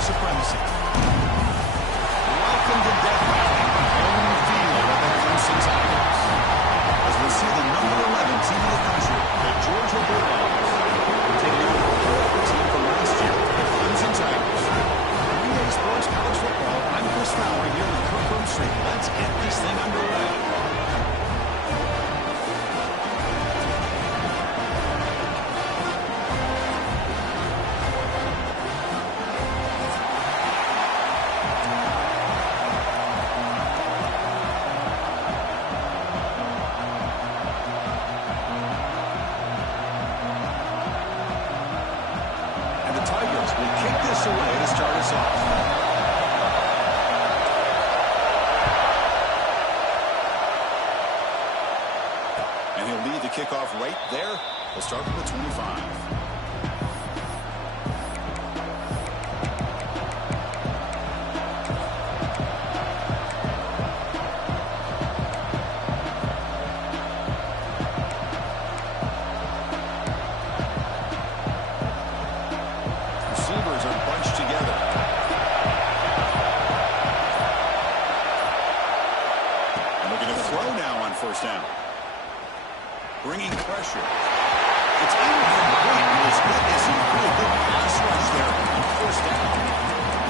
their supremacy. Welcome to Death Valley, the home field of the Clemson Tigers. As we see the number 11 team in the country, the Georgia Bulldogs, taking on the third team from last year, the Clemson Tigers. 3-Day Sports College Football, I'm Chris Fowler here with Kirk Street. Let's get this thing underway. And he'll lead the kickoff right there. We'll start with the 25. Receivers are bunched together. And looking to throw now on first down. Bringing pressure. It's incomplete. It's good as he could. Good pass rush there on first down.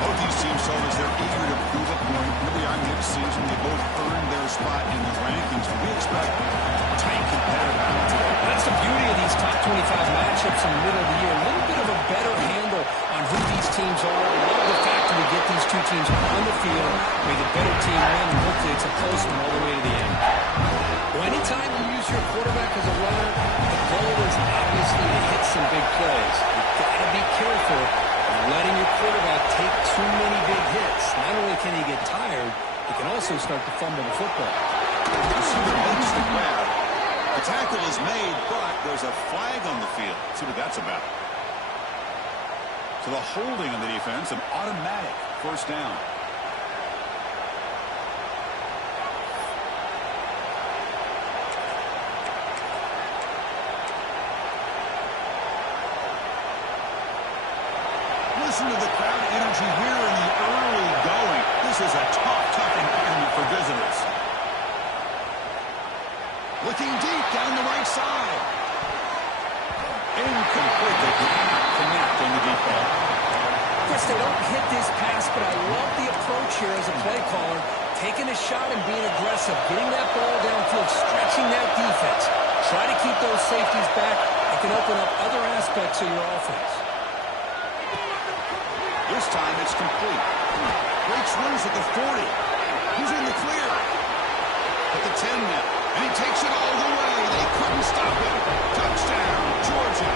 Both these teams told us they're eager to prove a point. Here we are mid-season. They both earned their spot in the rankings. We expect tight competitive battle today. That's the beauty of these top 25 matchups in the middle of the year. A little bit of a better handle on who these teams are. I love the fact that we get these two teams on the field. May the better team win, and hopefully it's a close one all the way to the end. Well, anytime you use your quarterback as a runner, the goal is obviously to hit some big plays. You've got to be careful of letting your quarterback take too many big hits. Not only can he get tired, he can also start to fumble the football. Receiver makes the grab. The tackle is made, but there's a flag on the field. Let's see what that's about. So the holding on the defense, an automatic first down. Listen to the crowd energy here in the early going. This is a tough environment for visitors. Looking deep down the right side. Incomplete. They cannot connect on the deep ball. Chris, they don't hit this pass, but I love the approach here as a play caller. Taking a shot and being aggressive. Getting that ball downfield, stretching that defense. Try to keep those safeties back. It can open up other aspects of your offense. This time it's complete. Breaks loose at the 40. He's in the clear. At the 10 now. And he takes it all the way. They couldn't stop him. Touchdown, Georgia.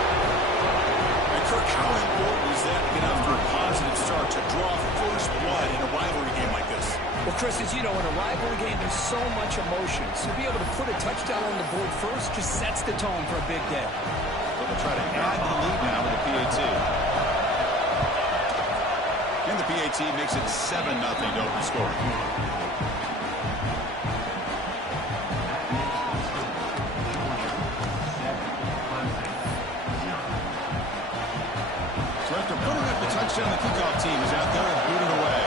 And Kirk, how important is that to get off to a positive start to draw first blood in a rivalry game like this? Well, Chris, as you know, in a rivalry game, there's so much emotion. So to be able to put a touchdown on the board first just sets the tone for a big day. They'll try to add the lead now with the PAT. And the PAT makes it 7-0 to open score. So after putting up the touchdown, the kickoff team is out there and booted away.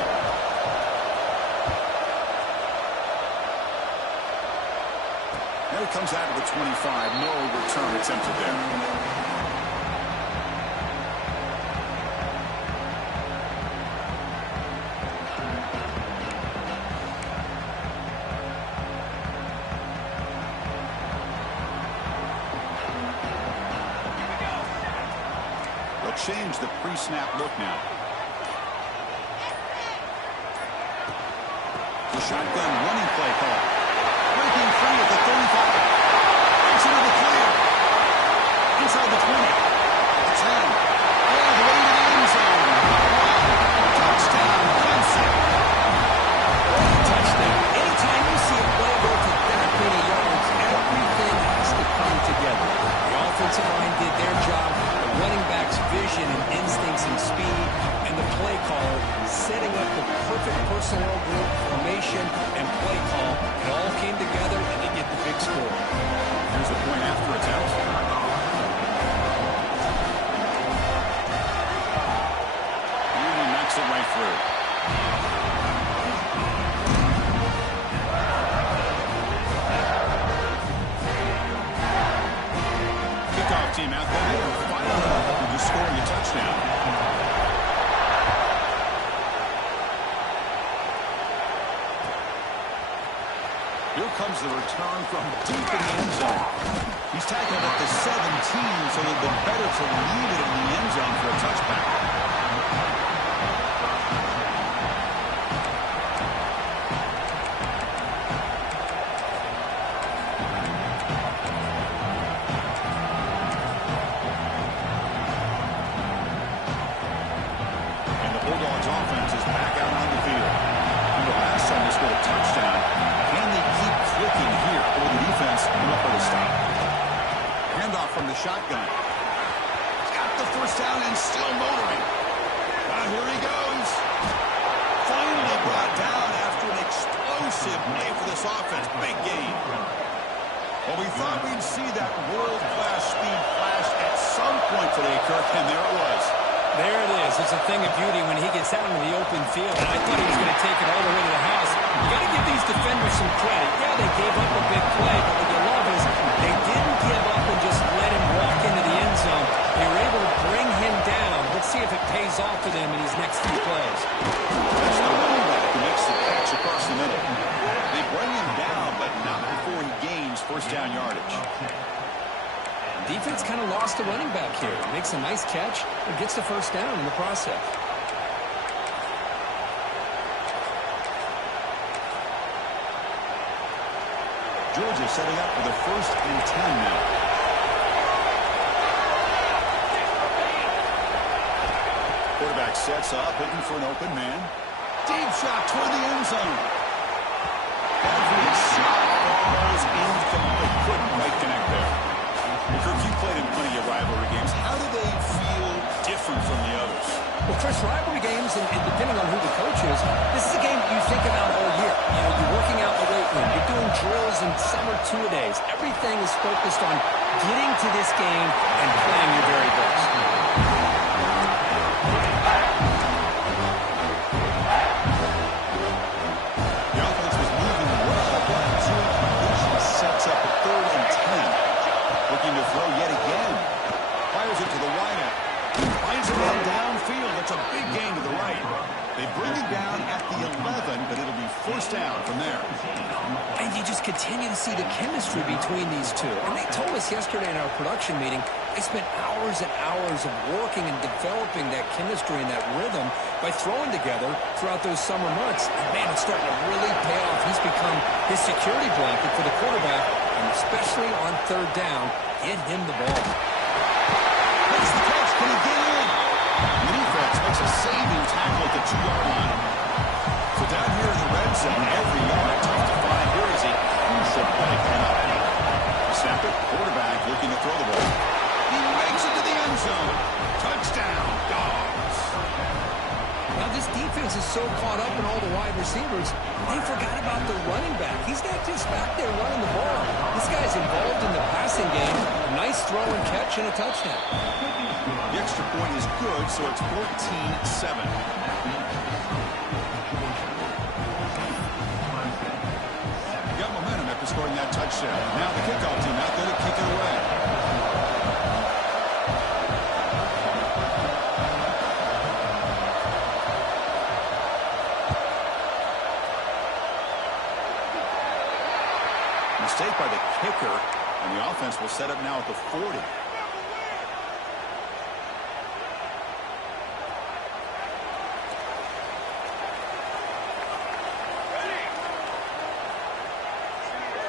Now he comes out of the 25. No return attempted there. Change the pre-snap look now. The shotgun running play call. Breaking free at the 35. Gets into the clear. Inside the 20. The 10. All the way to the end zone. Touchdown, Clemson. Touchdown. Anytime you see a play go for that many yards, everything has to come together. The offensive line did their job. Running back's vision and instincts and speed, and the play caller setting up the perfect personnel group, formation, and play call. It all came together, and they get the big score. Here's the point after attempt. And he knocks it right Here comes the return from deep in the end zone. He's tackled at the 17, so it would have been better to leave it in the end zone for a touchback. And the Bulldogs offense is back out on the field. Remember last time they scored a touchdown. Can they keep clicking here? Or the defense come up with a stop? Handoff from the shotgun. Got the first down and still motoring. Here he goes. Finally brought down after an explosive play for this offense. Big game. Well, we thought we'd see that world-class speed flash at some point today, Kirk, and there it was. There it is. It's a thing of beauty when he gets out into the open field. And I thought he was going to take it all the way to the house. You got to give these defenders some credit. Yeah, they gave up a big play, but what you love is they didn't give up and just let him walk into the end zone. They were able to bring him down. Let's see if it pays off for them in these next few plays. That's the running back who makes the catch across the middle. They bring him down, but not before he gains first down yardage. Defense kind of lost the running back here. Makes a nice catch and gets the first down in the process. Georgia setting up for the 1st and 10 now. Quarterback sets up, looking for an open man. Deep shot toward the end zone. Every shot falls incomplete. Couldn't quite connect there. Well, Kirk, you played in plenty of rivalry games. How do they feel different from the others? Well, Chris, rivalry games, and depending on who the coach is, this is a game you think about all year. You know, you're working out in the weight room. You're doing drills and summer two-a-days. Everything is focused on getting to this game and playing your very best. The offense was moving well, but June completion sets up a 3rd and 10. Looking to throw yet again. Fires it to the wideout. Finds a man downfield. That's a big gain to the right. They bring him down at the 11, but it'll be first down from there. And you just continue to see the chemistry between these two. And they told us yesterday in our production meeting, they spent hours and hours of working and developing that chemistry and that rhythm by throwing together throughout those summer months. And man, it's starting to really pay off. He's become his security blanket for the quarterback, and especially on 3rd down, get him the ball. Makes the catch. Can he get in? The defense makes a saving tackle at the 2-yard line. So down here in the red zone, every yard tough to find. Here is a crucial play coming up. Snap it. Quarterback looking to throw the ball. He makes it to the end zone. Touchdown, Dogs. Now this defense is so caught up in all the wide receivers, they forgot about the running back. He's not just back there running the ball. This guy's involved in the passing game. A nice throw and catch and a touchdown. The extra point is good, so it's 14-7. Got momentum after scoring that touchdown. Now the kickoff team out there to kick it away. Mistake by the kicker, and the offense will set up now at the 40.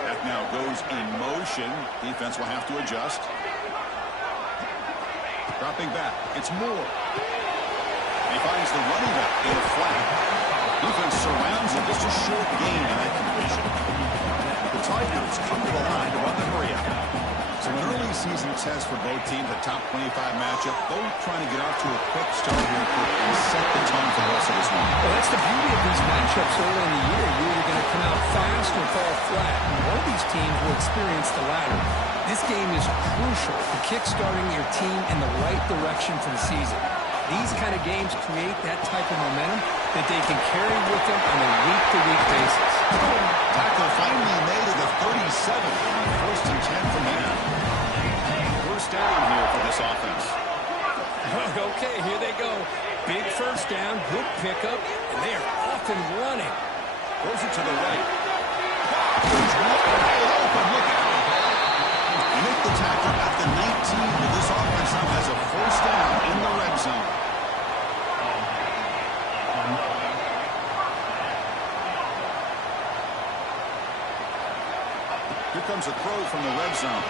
That now goes in motion. Defense will have to adjust. Dropping back. It's Moore. He finds the running back in a flat. Defense surrounds him. Just a short gain on that completion. The Tigers come to the line to run the hurry up. So an early season test for both teams, a top 25 matchup. Both trying to get off to a quick start here and set the tone for the rest of this one. Well, that's the beauty of these matchups early in the year. You're either going to come out fast or fall flat. And one of these teams will experience the latter. This game is crucial for kickstarting your team in the right direction for the season. These kind of games create that type of momentum that they can carry with them on a week-to-week basis. Tackle finally made at the 37. 1st and 10 from there. First down here for this offense. Okay, here they go. Big first down, good pickup, and they are off and running. Throws it to the right. There's Wide open, look out. They make the tackle at the 19, but this offense now has a first down in the red zone. Here comes a throw from the red zone.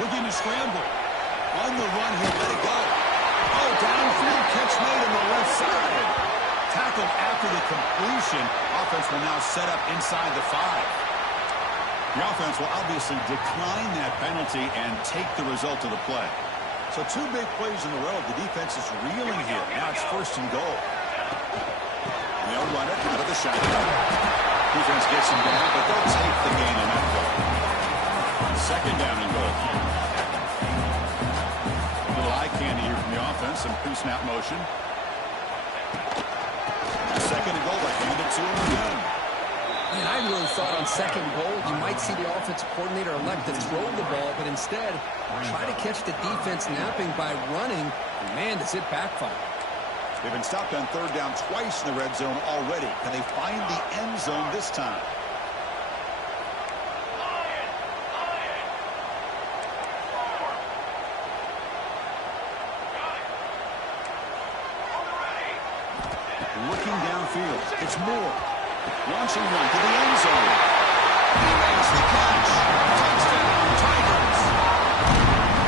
Looking to scramble. On the run, he'll let it go. Oh, downfield catch made on the left side. Tackled after the completion. Offense will now set up inside the 5. The offense will obviously decline that penalty and take the result of the play. So 2 big plays in a row. The defense is reeling here. Now it's first and goal. They'll run it out of the shotgun. Defense gets him down, but they'll take the gain on that play. Second down and goal. A little eye candy here from the offense. Some pre-snap motion. Second and goal. They hand it to him again. Man, I really thought on second goal you might see the offensive coordinator elect to throw the ball, but instead try to catch the defense napping by running. And man, does it backfire. They've been stopped on third down twice in the red zone already. Can they find the end zone this time? Looking downfield. It's Moore. Launching one to the end zone. He makes the catch. Touchdown, Tigers.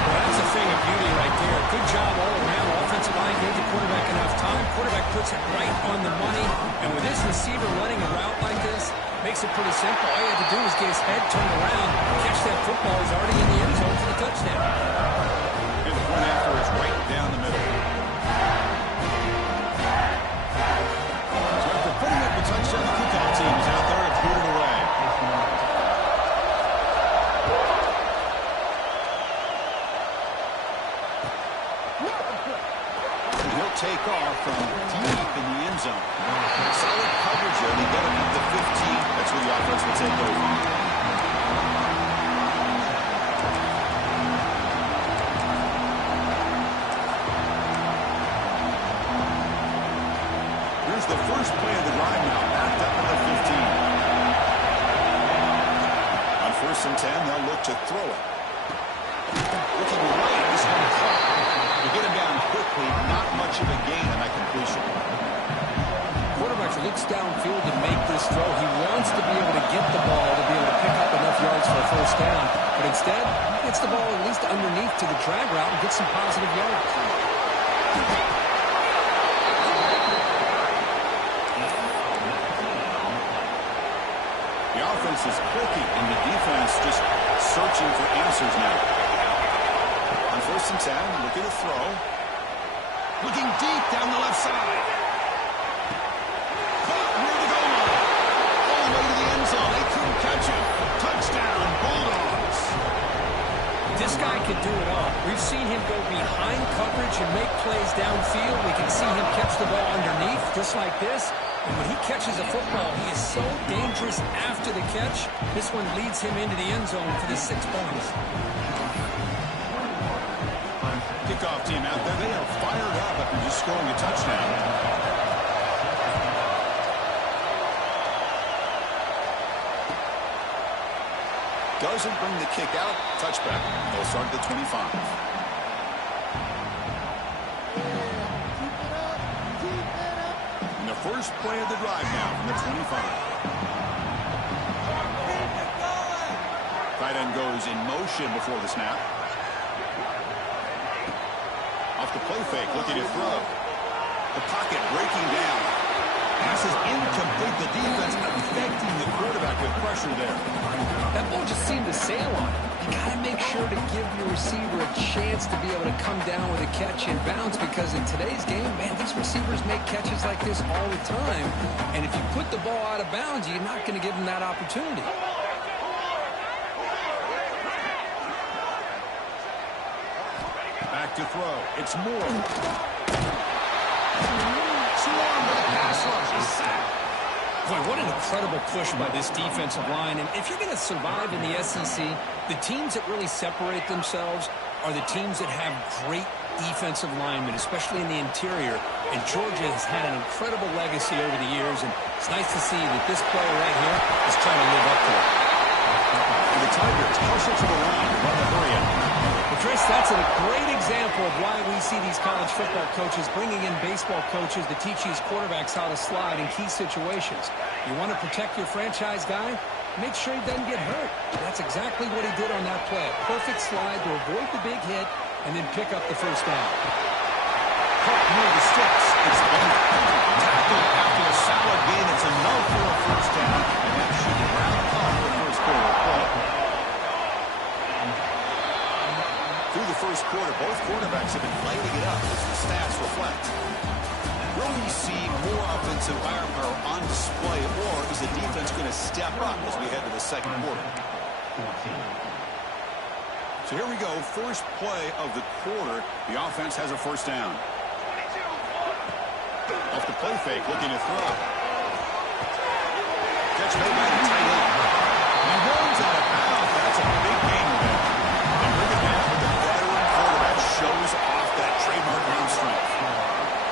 Well, that's a thing of beauty right there. Good job all around. Offensive line gave the quarterback enough time. Quarterback puts it right on the money. And with this receiver running a route like this, makes it pretty simple. All you have to do is get his head turned around, catch that football. He's already in the end zone for the touchdown. And the point after is right down the middle. So after putting up a touchdown, the kickoff team is out there to put it away. Take off from deep in the end zone. Solid coverage there. They get him up to 15. That's where the offense will take over. Here's the first play of the drive now. Backed up at the 15. On first and 10, they'll look to throw it. Looking right. This one caught. To get him down quickly, not much of a gain on that completion. Quarterback looks downfield to make this throw. He wants to be able to get the ball to be able to pick up enough yards for a first down. But instead, he gets the ball at least underneath to the drag route and gets some positive yards. The offense is clicking, and the defense just searching for answers now. On first and 10, looking to throw. Looking deep down the left side. Caught near the goal line. All the way to the end zone. They couldn't catch him. Touchdown, Bulldogs. This guy can do it all. We've seen him go behind coverage and make plays downfield. We can see him catch the ball underneath, just like this. And when he catches a football, he is so dangerous after the catch. This one leads him into the end zone for the 6 points. Kickoff team out there. They are fired up after just scoring a touchdown. Doesn't bring the kick out. Touchback. They'll start at the 25. And the first play of the drive now from the 25. Tight end goes in motion before the snap. Off the play fake, looking to throw. The pocket breaking down. Pass is incomplete. The defense affecting the quarterback with pressure there. That ball just seemed to sail on him. You got to make sure to give your receiver a chance to be able to come down with a catch and bounce, because in today's game, man, these receivers make catches like this all the time. And if you put the ball out of bounds, you're not going to give them that opportunity. Back to throw. It's Moore. Swarm with a pass rush. He's sacked. Boy, what an incredible push by this defensive line. And if you're going to survive in the SEC, the teams that really separate themselves are the teams that have great defensive linemen, especially in the interior. And Georgia has had an incredible legacy over the years, and it's nice to see that this player right here is trying to live up to it. And the Tigers closer to the line. Run the hurry up. Well, Chris, that's a great example of why we see these college football coaches bringing in baseball coaches to teach these quarterbacks how to slide in key situations. You want to protect your franchise guy? Make sure he doesn't get hurt. That's exactly what he did on that play. A perfect slide to avoid the big hit and then pick up the first down. Caught near the sticks. It's tackled after a solid gain. It's enough for a first down, and that should round off the first quarter of play. Through the first quarter, both quarterbacks have been lighting it up as the stats reflect. Will we see more offensive firepower on display, or is the defense going to step up as we head to the second quarter? So here we go, first play of the quarter. The offense has a first down. Off the play fake, looking to throw. Catch made by the tight end. He runs out of bounds. That's a big gain there. And bring it back with the veteran quarterback shows off that trademark arm strength.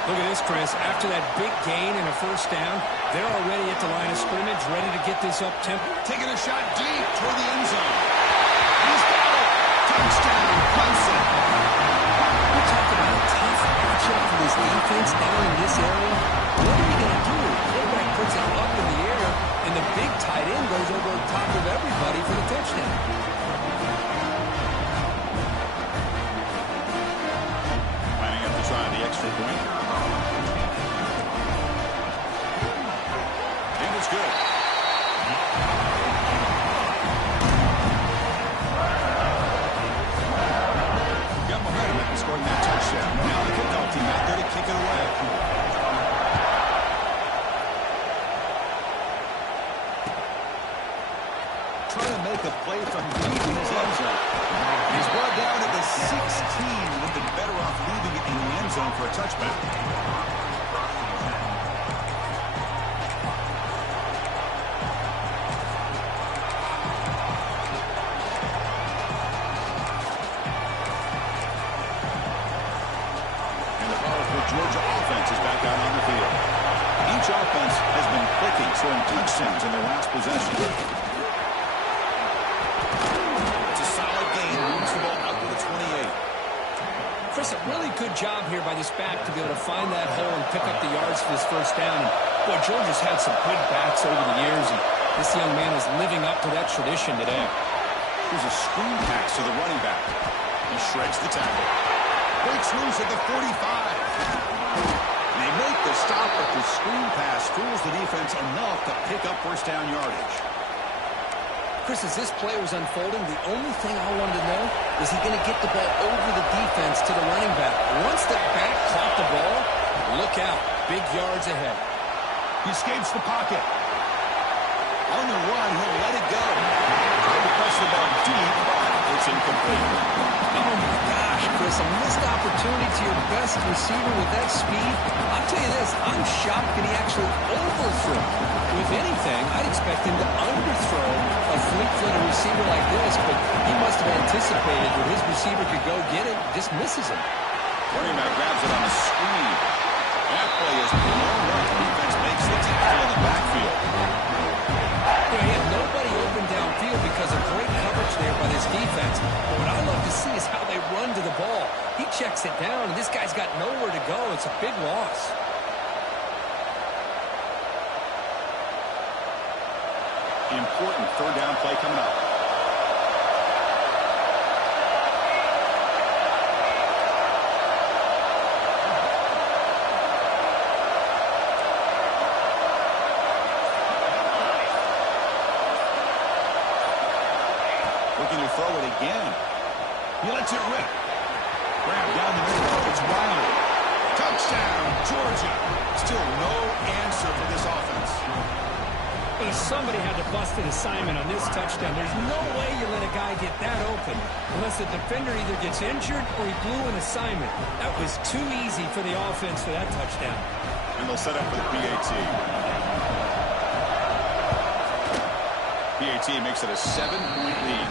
Look at this, Chris. After that big gain and a first down, they're already at the line of scrimmage, ready to get this up tempo. Taking a shot deep toward the end zone. He's got it. Touchdown, Clemson. We're talking about a tough matchup for this defense down in this area. What are you going to do? The quarterback puts it up in the air, and the big tight end goes over the top of everybody for the touchdown. Lining up to try the extra point. And it's good. Got momentum after scoring that touchdown. Now the kickoff team out there to kick it away. Trying to make a play from deep in his end zone. He's brought down at the 16. Would have been better off leaving it in the end zone for a touchback. Georgia offense is back out on the field. Each offense has been clicking, scoring touchdowns in their last possession. It's a solid gain. Moves the ball out to the 28. Chris, a really good job here by this back to be able to find that hole and pick up the yards for this first down. And, boy, Georgia's had some good backs over the years, and this young man is living up to that tradition today. Here's a screen pass to the running back. He shreds the tackle. Breaks loose at the 45. And they make the stop, but the screen pass fools the defense enough to pick up first down yardage. Chris, as this play was unfolding, the only thing I wanted to know was he going to get the ball over the defense to the running back. Once the back caught the ball, look out. Big yards ahead. He escapes the pocket. On the run, he'll let it go. Trying to press the ball deep, but it's incomplete. Oh, my gosh, Chris, a missed opportunity to your best receiver with that speed. I'll tell you this, I'm shocked that he actually overthrew. If anything, I'd expect him to underthrow a fleet-footed receiver like this, but he must have anticipated that his receiver could go get it, just misses him. Running back grabs it on the screen. That play is blown up. Defense makes the tackle in the backfield. You know, he had nobody open downfield because of great coverage there by this defense. But what I love to see is how they run to the ball. He checks it down, and this guy's got nowhere to go. It's a big loss. Important third down play coming up. Looking to throw it again. He lets it rip. Grab down the middle. It's Wilder. Touchdown, Georgia. Still no answer for this offense. Well, somebody had to bust an assignment on this touchdown. There's no way you let a guy get that open unless the defender either gets injured or he blew an assignment. That was too easy for the offense for that touchdown. And they'll set up for the PAT. PAT makes it a 7-point lead.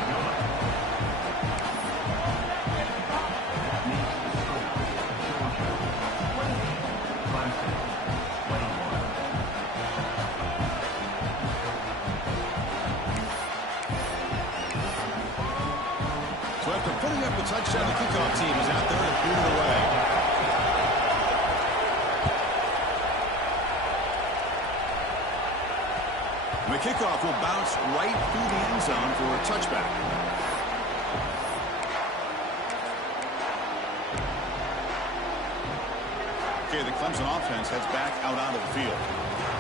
touchdown. The kickoff team is out there to boot it away. And the kickoff will bounce right through the end zone for a touchback. Okay, the Clemson offense heads back out onto the field.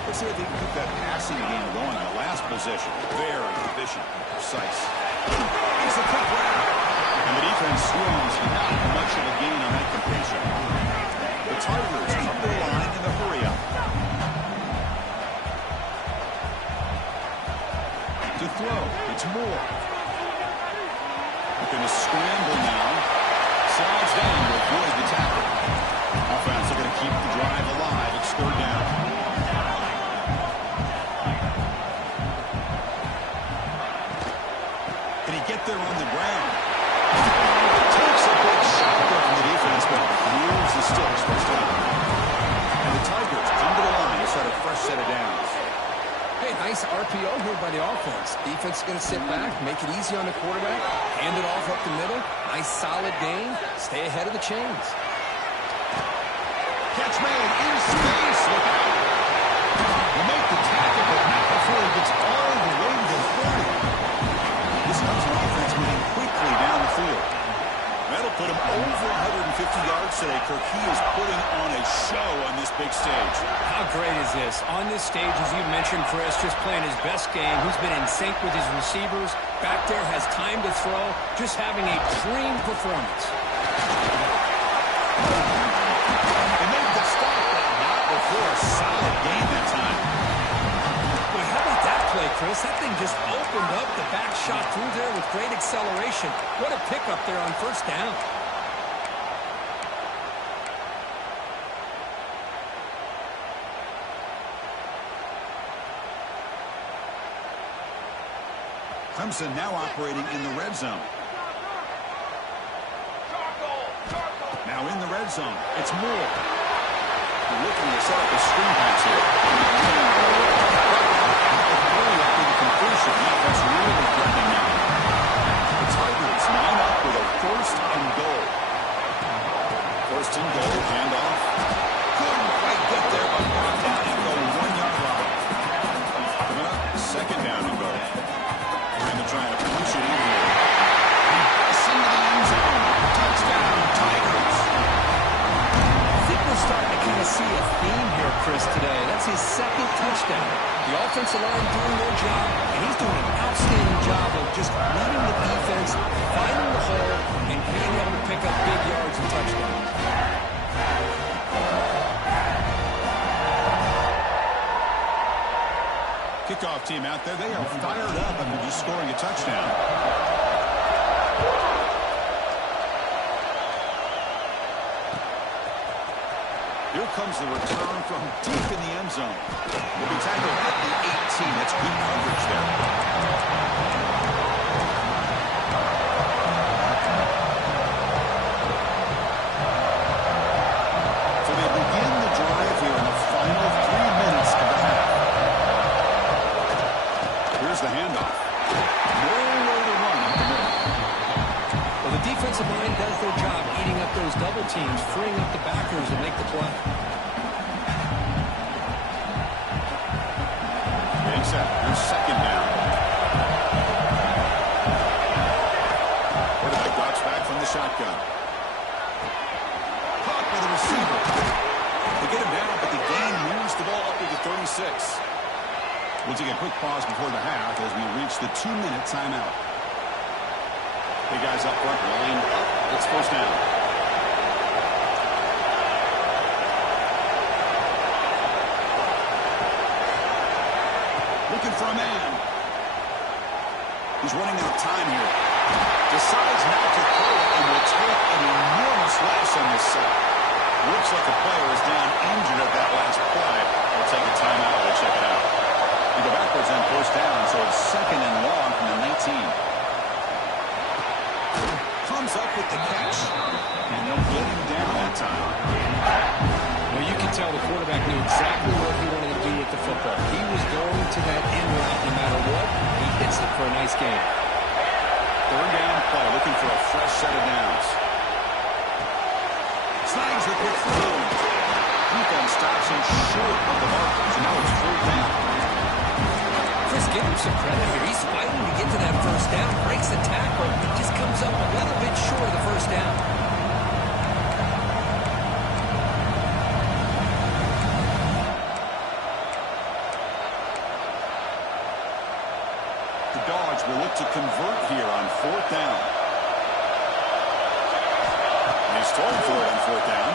Let's see if they can keep that passing game going on the last possession. Very efficient and precise. It's a quick round. And the defense swings not much of a gain on that completion. The Tigers come to the line in the hurry-up. To throw, it's Moore. Looking to scramble now. Slides down to avoid the tackle. Offense are going to keep the drive alive. It's third down. Can he get there on the ground? Takes a big shot there from the defense, but moves the sticks first down. And the Tigers come to the line to set a fresh set of downs. Hey, nice RPO here by the offense. Defense is going to sit back, make it easy on the quarterback, hand it off up the middle. Nice solid gain. Stay ahead of the chains. Catch made in space. Look out. He'll make the tackle, but not before he gets all the way to the 30. This Clemson offense moving quickly down the field. That'll put him over 150 yards today. Kirk, he is putting on a show on this big stage. How great is this? On this stage, as you mentioned, Chris, just playing his best game. He's been in sync with his receivers. Back there, has time to throw. Just having a dream performance. They made the stop, but not before a solid gain that time. Boy, how about that play, Chris? That thing just opened up the back shot through there with great acceleration. What a pickup there on first down. Clemson now operating in the red zone. Now in the red zone, it's Moore. Looking to set up a screen pass here. Really up with the completion. That's really threatening now. The Tigers line up with a first and goal. First and goal, handoff. Couldn't quite get there, but brought down at the 1-yard line. Coming up, second down and goal. We're going to try to punch it in here. Into the end zone. Touchdown, Tigers. I think we're starting to kind of see a theme here, Chris, today. That's his second touchdown. The offensive line doing their job, and he's doing an outstanding job of just leading the defense, finding the hole, and being able to pick up big yards and touchdowns. Kickoff team out there. They are fired up after just scoring a touchdown. Here comes the return from deep in the end zone. Will be tackled at the 18. That's good coverage there. So they begin the drive here in the final 3 minutes of the half. Here's the handoff. Nowhere to run up the middle. Well, the defensive line does their job eating up those double teams, freeing up the backers to make the play. Makes that. Here's second down. Quarterback drops back from the shotgun. Caught by the receiver. They get him down, but the gain moves the ball up to the 36. We'll take a quick pause before the half as we reach the 2-minute timeout. Hey guys up front, line up. It's first down. Looking for a man. He's running out of time here. Decides not to throw it and will take an enormous loss on this set. Looks like the player is down injured at that last play. We'll take a timeout to check it out. We go backwards on first down, so it's second and long from the 19. Comes up with the catch. And they'll get him down that time. Well, you can tell the quarterback knew exactly what he wanted to do with the football. He was going to that end route no matter what. He hits it for a nice game. Third down play, looking for a fresh set of downs. Snags the quick throw. Defense stops him short of the marker, so now it's fourth down. Chris, give him some credit here. He's fighting to get to that first down, breaks the tackle, but just comes up a little bit short of the first down. The Dogs will look to convert here on fourth down. And he's throwing for it on fourth down.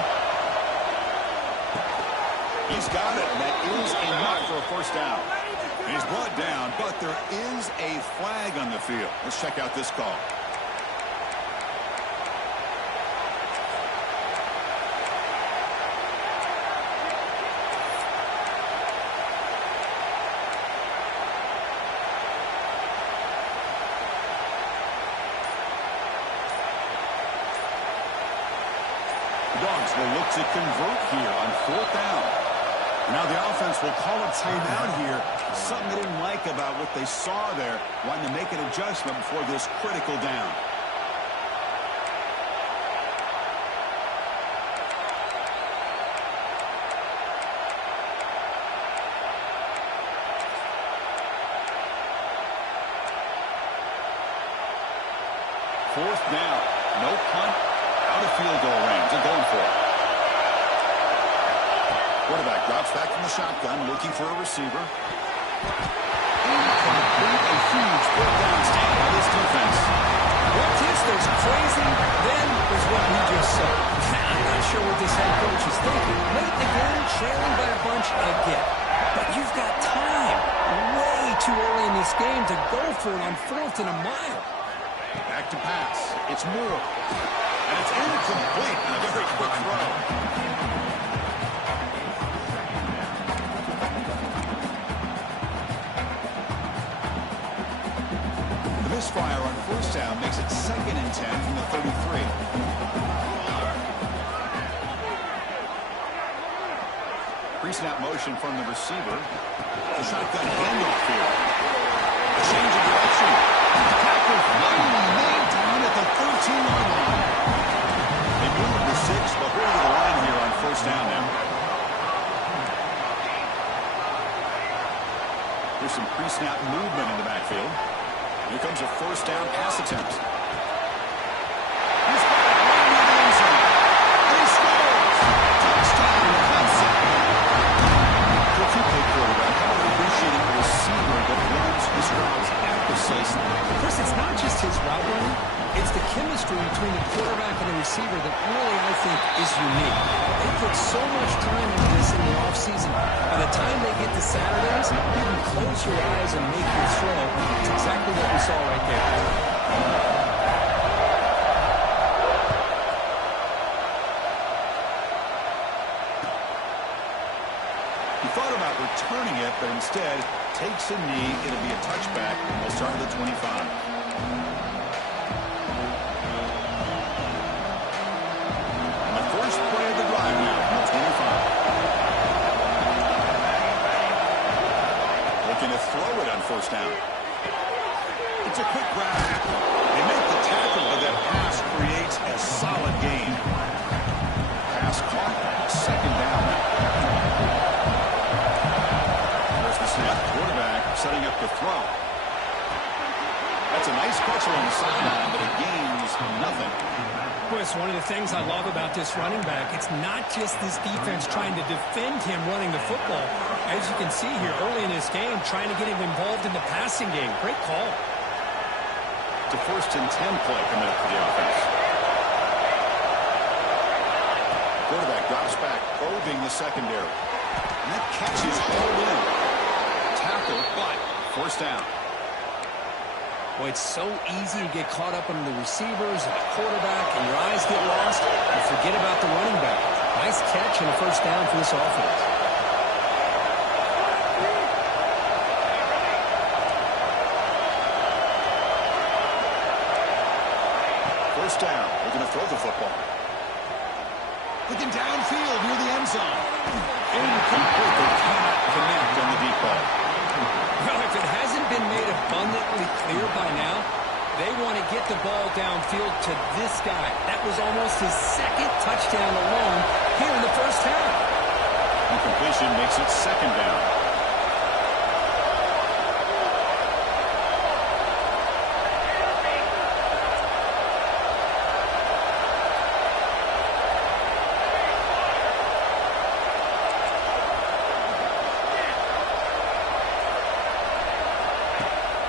He's got it. That is enough for a first down. And he's brought down, but there is a flag on the field. Let's check out this call. The Dogs will look to convert here on fourth down. Now the offense will call a timeout here. Something they didn't like about what they saw there. Wanting to make an adjustment before this critical down. Fourth down. No punt. Out of field goal range. They're going for it. Quarterback drops back from the shotgun, looking for a receiver. Incomplete, a huge fourth down stand by this defense. Watch this, there's crazy, then there's what we just saw. I'm not sure what this head coach is thinking. Late in the game, trailing by a bunch, I get. But you've got time, way too early in this game to go for it on fourth and a mile. Back to pass. It's Moore. And it's incomplete. A very quick throw. Misfire on first down makes it 2nd and 10 from the 33. Pre-snap motion from the receiver. The shotgun handoff here. A change of direction. Tackle finally made down at the 13-yard line. They move to 6, but we're to the line here on first down now. There's some pre-snap movement in the backfield. Here comes a first down pass attempt. He's got it right near the end zone. And he scores! Touchdown, Clemson! To a two-play quarterback, how appreciating the receiver that runs his routes at precisely. Chris, it's not just his route running. It's the chemistry between the quarterback and the receiver that really, I think, is unique. They put so much time into this in the offseason. By the time they get to Saturdays, you can close your eyes and make your throw. It's exactly what we saw right there. He thought about returning it, but instead takes a knee. It'll be a touchback. They'll start at the 25. First play of the drive now from the 25. Looking to throw it on first down. It's a quick grab. They make the tackle, but that pass creates a solid gain. Pass caught. 2nd down. There's the snap. Quarterback setting up the throw. That's a nice catch on the sideline, but it gains nothing. Boy, it's one of the things I love about this running back. It's not just this defense trying to defend him running the football. As you can see here early in this game, trying to get him involved in the passing game. Great call. It's a 1st and 10 play committed for the offense. Quarterback drops back, probing the secondary. And that catch is pulled in. Tackle, but first down. Boy, it's so easy to get caught up in the receivers and the quarterback, and your eyes get lost. You forget about the running back. Nice catch and a first down for this offense. First down. They're going to throw the football. Looking downfield near the end zone. Incomplete. They cannot connect on the deep ball. Well, if it hasn't been made abundantly clear by now, They want to get the ball downfield to this guy. That was almost his second touchdown alone here in the first half. Incompletion makes it second down.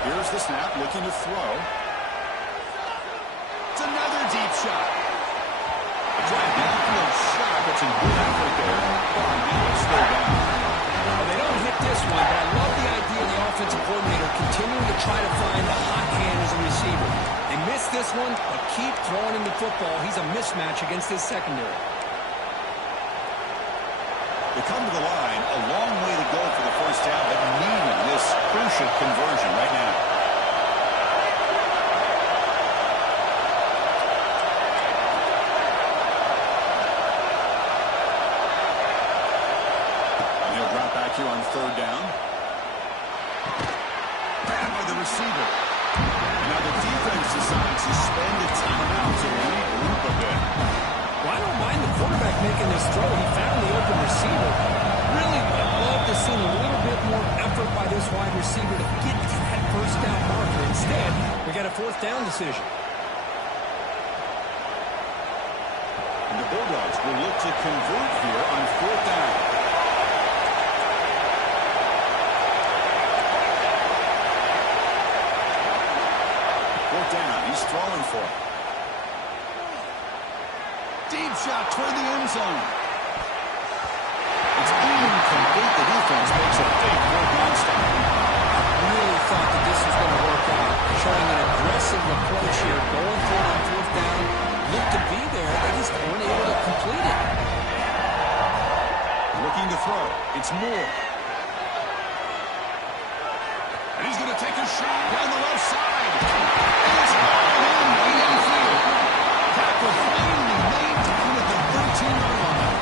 Here's the snap, looking to throw. It's another deep shot. A drive downfield shot, but some good effort there. Now it's still down. Well, they don't hit this one, but I love the idea of the offensive coordinator continuing to try to find the hot hand as a receiver. They miss this one, but keep throwing him the football. He's a mismatch against his secondary. They come to the line, a long way to go for the first down, but needing this crucial conversion right now. And he'll drop back here on third down. Grab by the receiver. And now the defense decides to spend a timeout to regroup a bit. Well, I don't mind the quarterback making this throw. He found the open receiver. Really would have loved to see a little bit more effort by this wide receiver to get to that first down marker. Instead, we got a fourth down decision. And the Bulldogs will look to convert here on fourth down. Fourth down, he's throwing for it. Deep shot toward the end zone. It's incomplete. The defense makes a big fourth down stop. Really thought that this was going to work out. Showing an aggressive approach here. Going for it on fourth down. Looked to be there. They just weren't able to complete it. Looking to throw. It's Moore. And he's going to take a shot down the left side. It's in right infield. Tackle finally made down at the 13-yard line.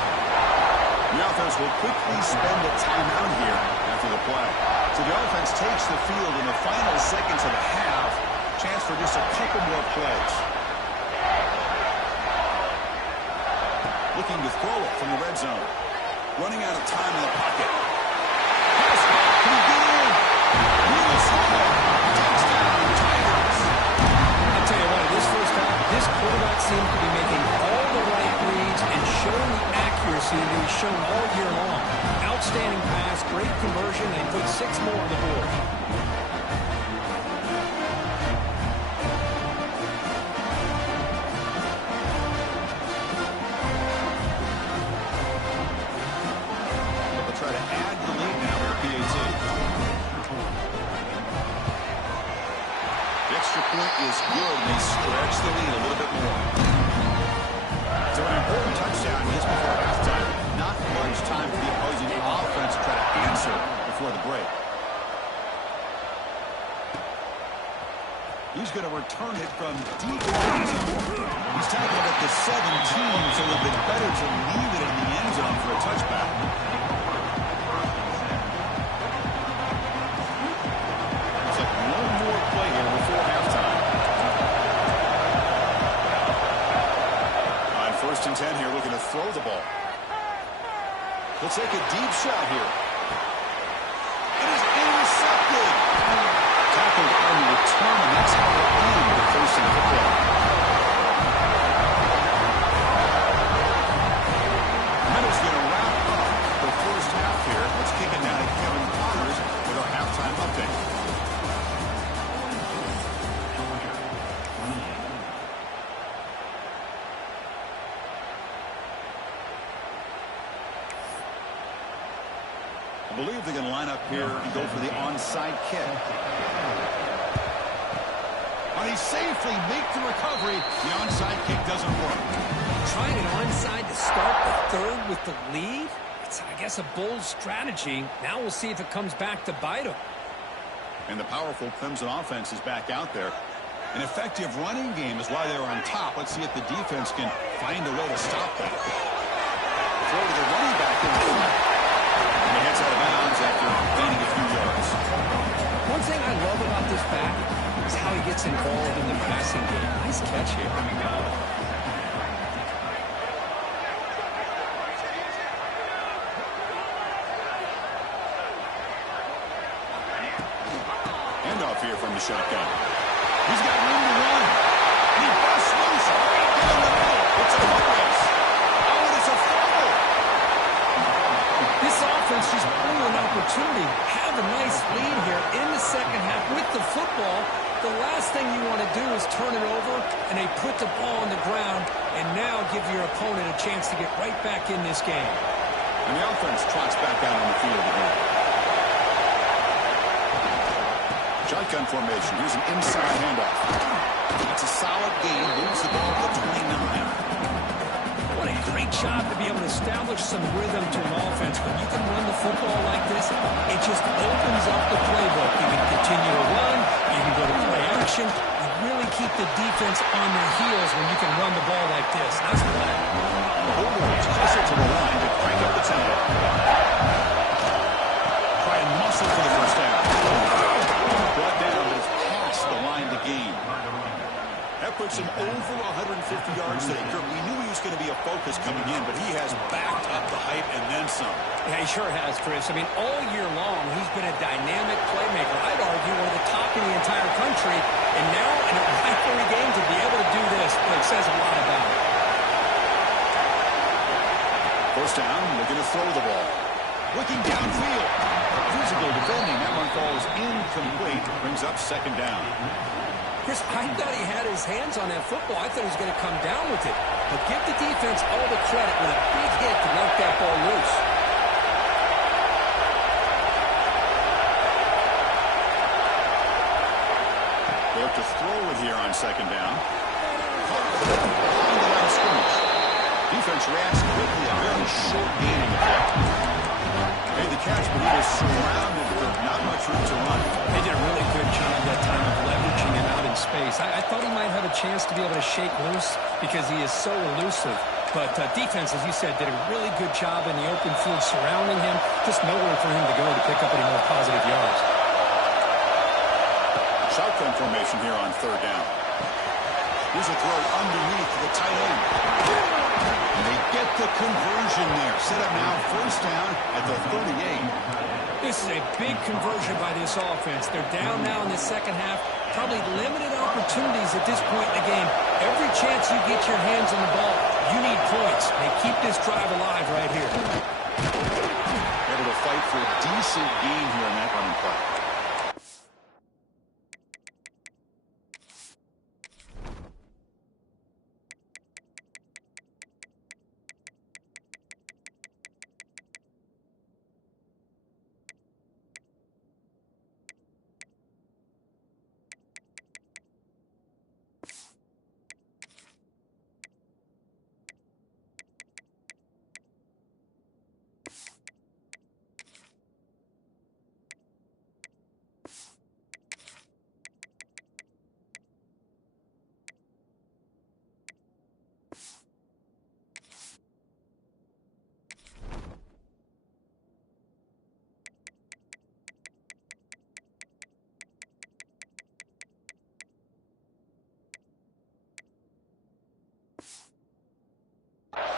The offense will quickly spend a timeout here after the play. So the offense takes the field in the final seconds of the half. Chance for just a couple more plays. Looking to throw it from the red zone. Running out of time in the pocket. Pass. Can he get in? Touchdown, Tigers. I'll tell you what, this first half, this quarterback seemed to be making all the right reads and showing the accuracy that he's shown all year long. Outstanding pass, great conversion, and put 6 more on the board. They'll try to add the lead now with the PAT. The extra point is good, and they stretch the lead a little bit more. So an important touchdown just before halftime. Not much time for the opposing offense to try to answer before the break. He's going to return it from deep in the end zone. He's tackled at the 17, so a little bit better to leave it in the end zone for a touchback. Looks like one more play here before halftime. On 1st and 10 here, looking to throw the ball. He'll take a deep shot here. It is intercepted. Tackled on the return, and that's how they're in the first of the play. Middle's going to wrap up the first half here. Let's kick it down to Kevin Connors with our halftime update. I believe they're going to line up here and go for the onside kick. But he safely make the recovery. The onside kick doesn't work. Trying an onside to start the third with the lead? It's, I guess, a bold strategy. Now we'll see if it comes back to bite him. And the powerful Clemson offense is back out there. An effective running game is why they're on top. Let's see if the defense can find a way to stop that. Throw to the running back in the front. And he heads out of bounds after gaining a few yards. One thing I love about this back is how he gets involved in the here from the shotgun. He's got room to run. And he busts loose right down the middle. It's a foot race. Oh, and it's a fumble. This offense just blew an opportunity. Have a nice lead here in the second half with the football. The last thing you want to do is turn it over, and they put the ball on the ground, and now give your opponent a chance to get right back in this game. And the offense trots back out on the field again. Shotgun formation. Here's an inside handoff. That's a solid gain. Moves the ball to the 29. What a great job to be able to establish some rhythm to an offense. When you can run the football like this, it just opens up the playbook. You can continue to run. You can go to play action. You really keep the defense on their heels when you can run the ball like this. Nice play. The Bulldogs closer to the line to crank up the tempo. Try and muscle for the first down. Brought down, but it's past the line to gain. That puts him over 150 yards today. Kirk, we knew he was going to be a focus coming in, but he has backed up the hype and then some. Yeah, he sure has, Chris. I mean, all year long, he's been a dynamic playmaker. I'd argue one of the top in the entire country. And now, in a rivalry game, to be able to do this, well, it says a lot about him. First down, looking to throw the ball. Looking downfield. Physical defending. That one falls incomplete. Brings up second down. Chris, I thought he had his hands on that football. I thought he was going to come down with it. But give the defense all the credit with a big hit to knock that ball loose. They have to throw it here on second down. Caught on the line of scrimmage. Defense reacts quickly. A very short gain on the play. Made the catch, but he was surrounded with not much room to run. They did a really good job that time of leveraging him out in space. I thought he might have a chance to be able to shake loose because he is so elusive. But defense, as you said, did a really good job in the open field surrounding him. Just nowhere for him to go to pick up any more positive yards. Shotgun formation here on third down. Here's a throw underneath the tight end. And they get the conversion there. Set up now first down at the 38. This is a big conversion by this offense. They're down now in the second half. Probably limited opportunities at this point in the game. Every chance you get your hands on the ball, you need points. They keep this drive alive right here. Able to fight for a decent gain here in that running play.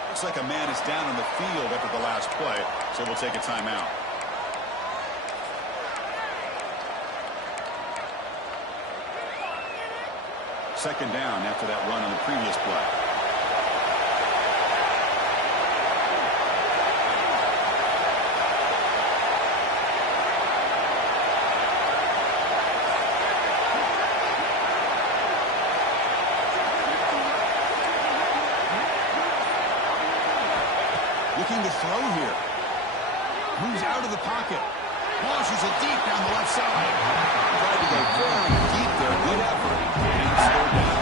Looks like a man is down on the field after the last play, so we'll take a timeout. Second down after that run on the previous play. Looking to throw here. Moves out of the pocket. Launches it deep down the left side. Tried to go very deep there. Good effort. And third down.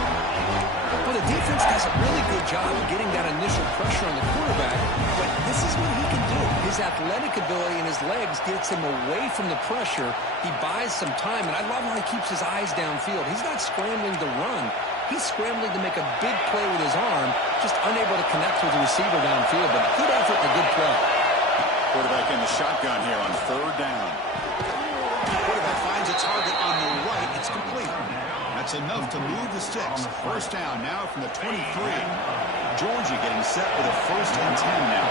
Well, the defense does a really good job of getting that initial pressure on the quarterback, but this is what he can do. His athletic ability and his legs gets him away from the pressure. He buys some time, and I love how he keeps his eyes downfield. He's not scrambling to run. He's scrambling to make a big play with his arm, just unable to connect with the receiver downfield, but good effort and a good play. Quarterback in the shotgun here on third down. Quarterback finds a target on the right. It's complete. That's enough to move the sticks. First down now from the 23. Georgia getting set with a 1st and 10 now.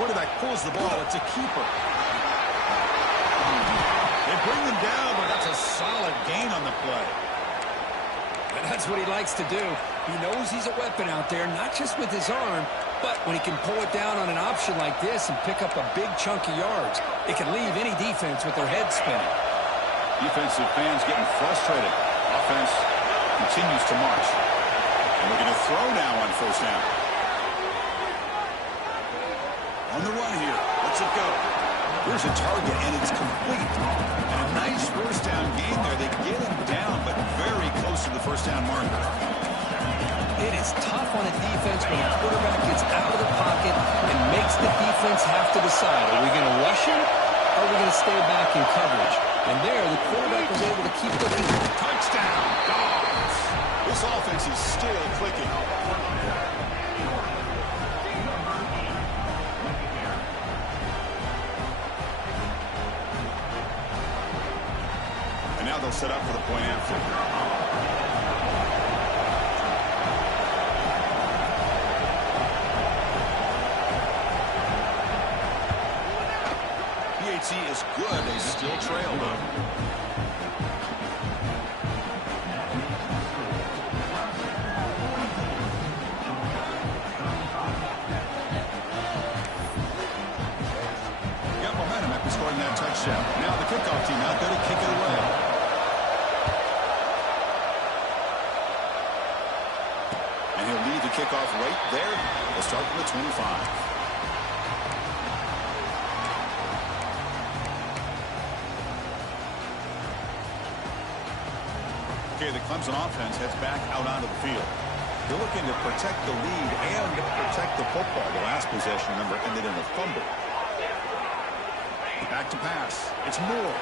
Quarterback pulls the ball. It's a keeper. They bring them down, but that's a solid gain on the play. And that's what he likes to do. He knows he's a weapon out there, not just with his arm, but when he can pull it down on an option like this and pick up a big chunk of yards, it can leave any defense with their head spinning. Defensive fans getting frustrated. Offense continues to march. And we're going to throw now on first down. On the run here. Let's it go. Here's a target, and it's complete. And a nice first down gain there. They get him down, but very close to the first down marker. It is tough on a defense when the quarterback gets out of the pocket and makes the defense have to decide, are we going to rush him or are we going to stay back in coverage? And there, the quarterback was able to keep looking. Touchdown, Dogs. This offense is still clicking. And now they'll set up for the point after. Is good. They still trail, though. Got momentum after scoring that touchdown. Now the kickoff team out there to kick it away. And he'll lead the kickoff right there. They'll start from the 25. The Clemson offense heads back out onto the field. They're looking to protect the lead and protect the football. The last possession, remember, ended in a fumble. Back to pass. It's Moore.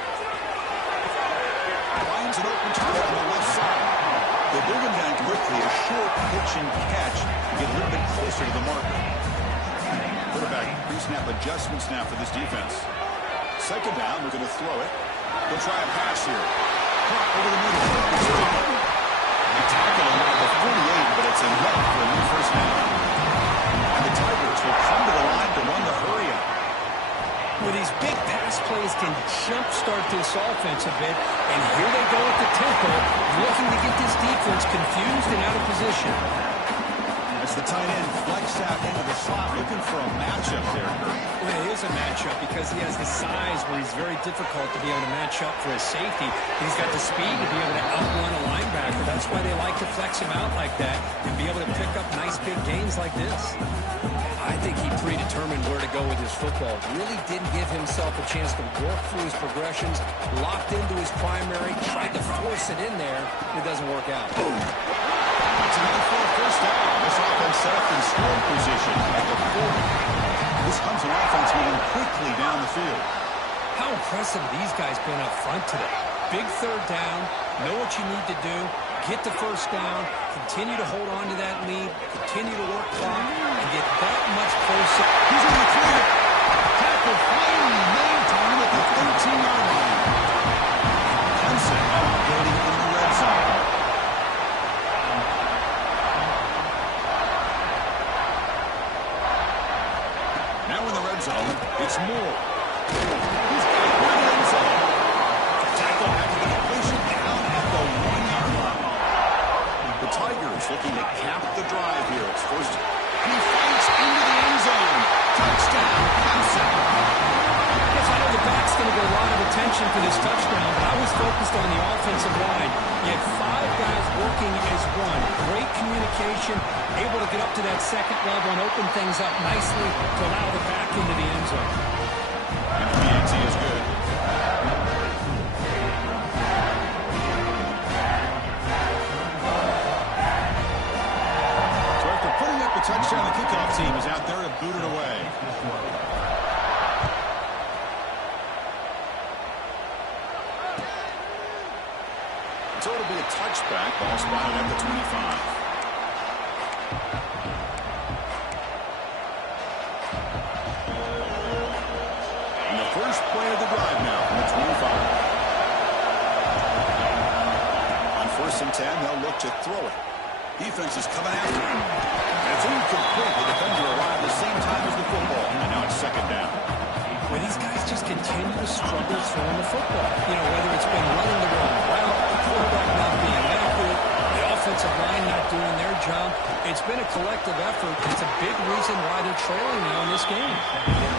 Finds an open target on the left side. They bring him down quickly. A short pitch and catch to get a little bit closer to the marker. Quarterback pre-snap adjustments now for this defense. Second down, we're going to throw it. They'll try a pass here. Over the middle. They tackle him at the 48, but it's enough for a new first down. And the Tigers will come to the line to run the hurry up. Well, these big pass plays can jumpstart this offense a bit, and here they go at the tempo, looking to get this defense confused and out of position. As the tight end flexed out into the slot, looking for a matchup there, Kurt. Well, it is a matchup because he has the size where he's very difficult to be able to match up for his safety. He's got the speed to be able to outrun a linebacker. That's why they like to flex him out like that and be able to pick up nice big gains like this. I think he predetermined where to go with his football. Really didn't give himself a chance to work through his progressions, locked into his primary, tried to force it in there, and it doesn't work out. It's another first down. This offense set up in scoring position at the 40. This Clemson offense moving quickly down the field. How impressive have these guys been up front today? Big third down, know what you need to do, get the first down, continue to hold on to that lead, continue to work clock, and get that much closer. He's in the clear. Tackle finally made time at the 13-yard line. Clemson now building in the red zone. Now in the red zone, it's Moore. He's got it in the end zone. Tackle after the completion down at the 1-yard line. The Tigers looking to cap the drive here. It's first. And he fights into the end zone. Touchdown, Clemson. Yes, I know the back's going to get a lot of attention for this touchdown, but I was focused on the offensive line. You had 5 guys working as one. Great communication, able to get up to that second level and open things up nicely to allow the back into the end zone. And the PAT is good. So after putting up a touchdown, the kickoff team is out there to boot it away. So it'll be a touchback, ball spotted at the 25. And the first play of the drive now from the 25. On 1st and 10, they'll look to throw it. Defense is coming after him. And it's incomplete. The defender arrived at the same time as the football. And now it's second down. Well, these guys just continue to struggle throwing the football. You know, whether collective effort. It's a big reason why they're trailing now in this game.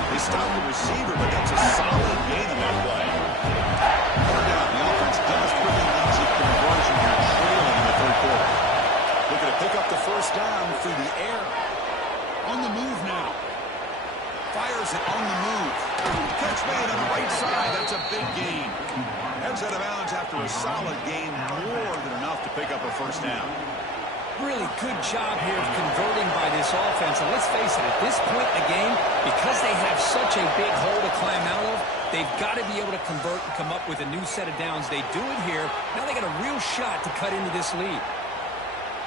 They stopped the receiver, but that's a solid gain on that play. Third down, the offense desperately needs a conversion here, trailing in the third quarter. Looking to pick up the first down through the air. On the move now. Fires it on the move. Catch made on the right side. That's a big gain. Heads out of bounds after a solid gain, more than enough to pick up a first down. Really good job here of converting by this offense. And let's face it, at this point in the game, because they have such a big hole to climb out of, they've got to be able to convert and come up with a new set of downs. They do it here. Now they got a real shot to cut into this lead.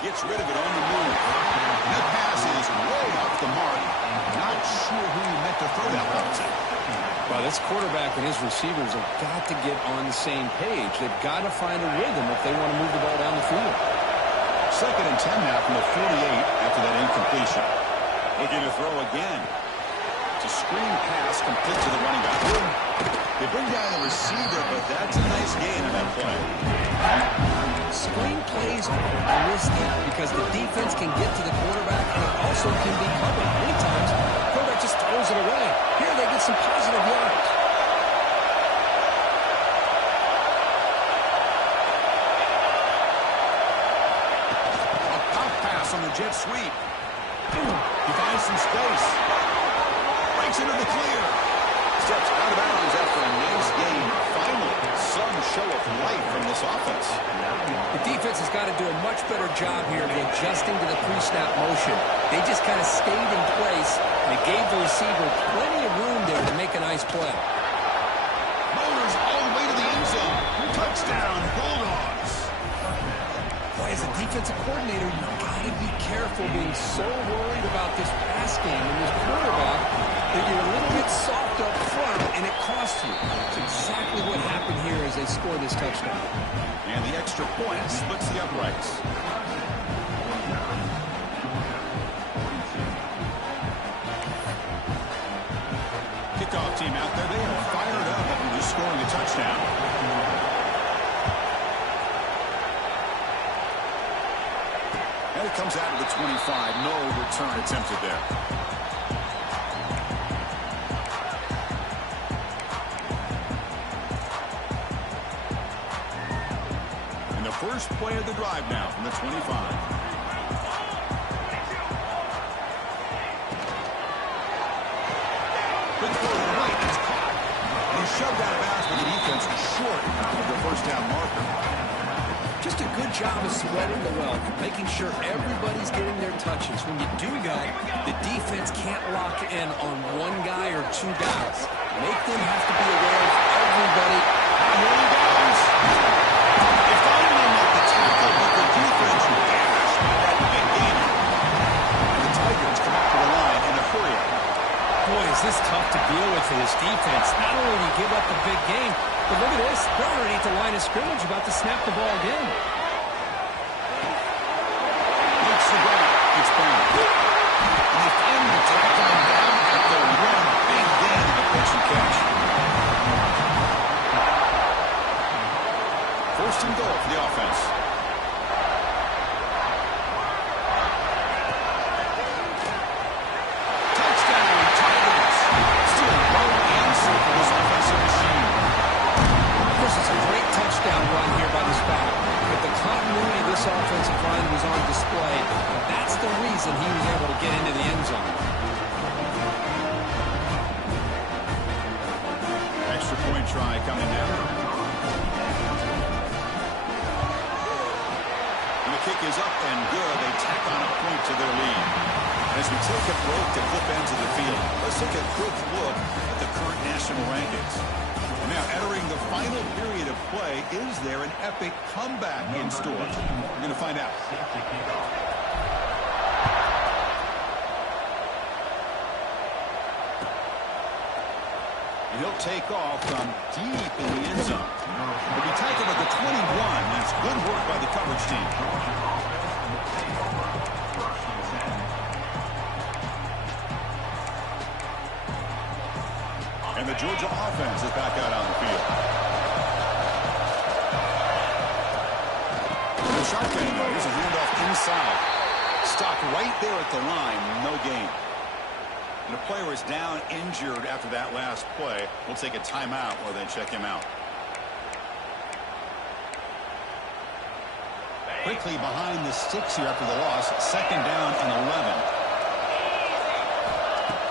Gets rid of it on the move. That pass is way off the mark. Not sure who he meant to throw that ball to. Well, this quarterback and his receivers have got to get on the same page. They've got to find a rhythm if they want to move the ball down the field. 2nd and 10 now from the 48 after that incompletion. Looking to throw again. It's a screen pass complete to the running back. They bring down the receiver, but that's a nice gain on that play. Screen plays are risky because the defense can get to the quarterback, and it also can be covered. Many times, the quarterback just throws it away. Here they get some positive yards. A pop pass on the jet sweep. He finds some space. Breaks into the clear. Steps out of bounds after a nice gain. Finally, some show of life from this offense. The defense has got to do a much better job here of adjusting to the pre-snap motion. They just kind of stayed in place, and it gave the receiver plenty of room there to make a nice play. Motors all the way to the end zone. Touchdown, Bulldogs. Boy, as a defensive coordinator, you've got to be careful being so worried about this pass game and this quarterback that you're a little bit soft up front, and it costs you. It's exactly what happened here as they score this touchdown. And the extra point splits the uprights. Kickoff team out there. They are fired up after just scoring a touchdown. And it comes out of the 25. No return attempted there. First play of the drive now from the 25. Good throw to the right. It's caught. And he's shoved out of bounds, but the defense is short of the first down marker. Just a good job of spreading the wealth, making sure everybody's getting their touches. When you do that, the defense can't lock in on one guy or two guys. Make them have to be aware of everybody. Here he goes. They finally make the tackle, but the defense gashed by that big gain. And the Tigers come up to the line in a hurry. Boy, is this tough to deal with for this defense. Not only do you give up the big game, but look at this. They're already at the line of scrimmage about to snap the ball again. Looks the ball. It's back. And they finally tack on down at the one. Big gain in the pitch and catch. First and goal for the offense. Touchdown, Tigers. Still a low answer for this offensive machine. This is a great touchdown run here by this back. But the continuity of this offensive line was on display. That's the reason he was able to get into the end zone. Extra point try coming now. Kick is up and good. They tack on a point to their lead. As we take a break to flip ends of the field, let's take a quick look at the current national rankings. And now entering the final period of play, is there an epic comeback in store? We're going to find out. And he'll take off from deep in the end zone. He'll be tackled at the 21. That's good work by the coverage team. And the Georgia offense is back out on the field. The shotgun, here's a handoff inside. stopped right there at the line. No gain. And the player is down injured after that last play. We'll take a timeout while they check him out. Quickly behind the sticks here after the loss. 2nd down and 11.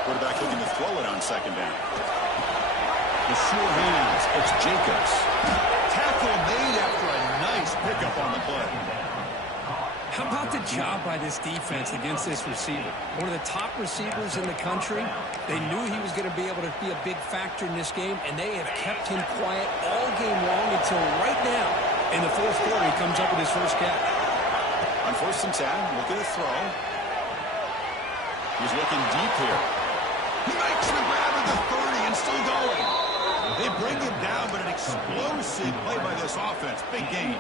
Quarterback looking to throw it on 2nd down. The sure hands. It's Jacobs. Tackle made after a nice pickup on the play. How about the job by this defense against this receiver? One of the top receivers in the country. They knew he was going to be able to be a big factor in this game, and they have kept him quiet all game long until right now. In the 4th quarter, he comes up with his first catch. On 1st and 10, looking to throw. He's looking deep here. He makes the grab at the 30 and still going. They bring him down, but an explosive play by this offense. Big gain.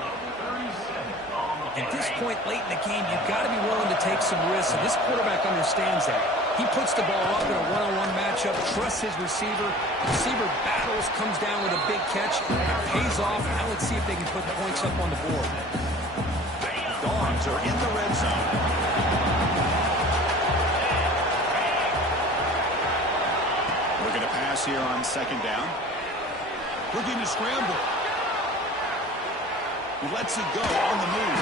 At this point late in the game, you've got to be willing to take some risks, and this quarterback understands that. He puts the ball up in a one-on-one matchup, trusts his receiver. Receiver battles, comes down with a big catch, pays off. Now let's see if they can put points up on the board. Dogs are in the red zone. We're going to pass here on 2nd down. Looking to scramble. He lets it go on the move.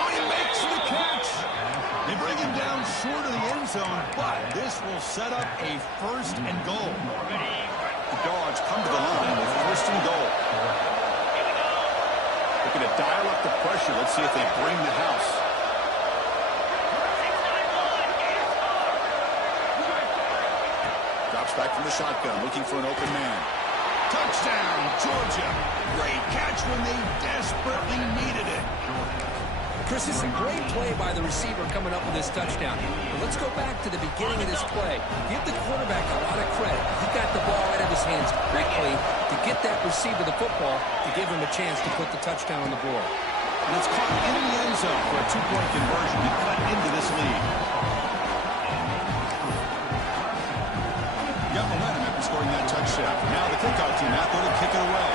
Oh, he makes the catch. They bring him down short of the end zone, but this will set up a 1st and goal. The Dogs come to the line with 1st and goal. Looking to dial up the pressure. Let's see if they bring the house. Drops back from the shotgun, looking for an open man. Touchdown, Georgia. Great catch when they desperately needed it. Chris, it's a great play by the receiver coming up with this touchdown. But let's go back to the beginning of this play. Give the quarterback a lot of credit. He got the ball out of his hands quickly to get that receiver the football to give him a chance to put the touchdown on the board. And it's caught in the end zone for a 2-point conversion to cut into this lead. Got momentum after scoring that touchdown. Now the kickoff team out there to kick it away.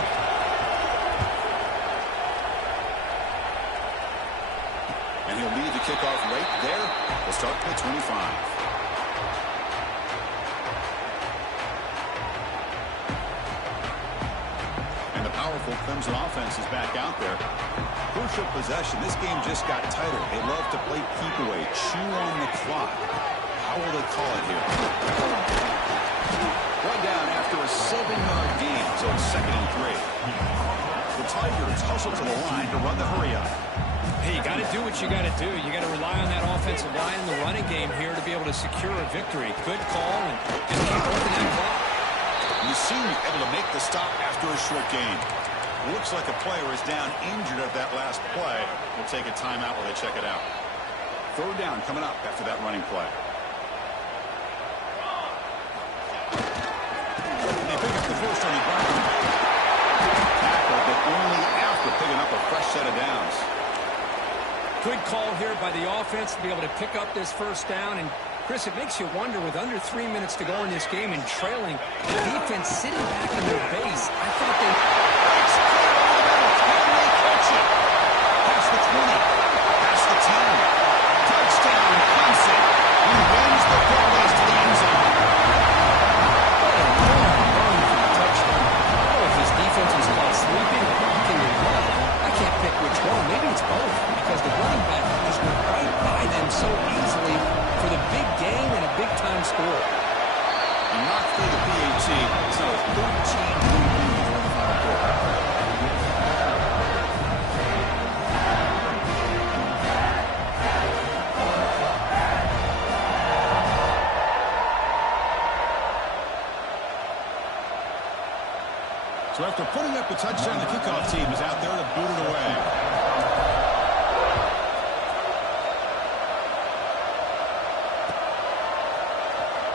And he'll lead the kickoff right there. We'll start at 25. And the powerful Clemson offense is back out there. Crucial possession. This game just got tighter. They love to play keep away, chew on the clock. How will they call it here? Run down after a 7-yard gain, so it's 2nd and 3. The Tigers hustle to the line to run the hurry up. Hey, you got to do what you got to do. You got to rely on that offensive line in the running game here to be able to secure a victory. Good call, and just keep working that clock. You seem able to make the stop after a short gain. Looks like a player is down injured at that last play. We'll take a timeout while they check it out. 3rd down coming up after that running play. They pick up the first on the ground. Tackle, but only after picking up a fresh set of downs. Good call here by the offense to be able to pick up this 1st down. And, Chris, it makes you wonder, with under 3 minutes to go in this game and trailing, the defense sitting back in their base. I thought they... Can they catch it? Past the 20. Past the 10. Touchdown, Clemson. He wins the ball race to the end zone. What a long run for the touchdown. I don't know if this defense is caught sleeping or blocking their run. I can't pick which one. Maybe it's both, because the running back just went right by them so easily for the big gain and a big-time score. And not through the PAT. It's now a 13-point lead on the final quarter. So after putting up the touchdown, the kickoff team is out there to boot it away.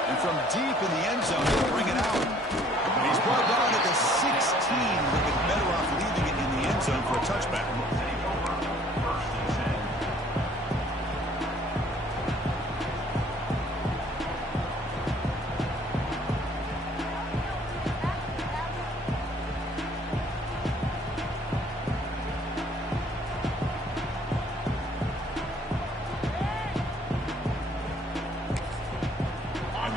And from deep in the end zone, they'll bring it out. And he's brought down at the 16. They've been better off leaving it in the end zone for a touchback.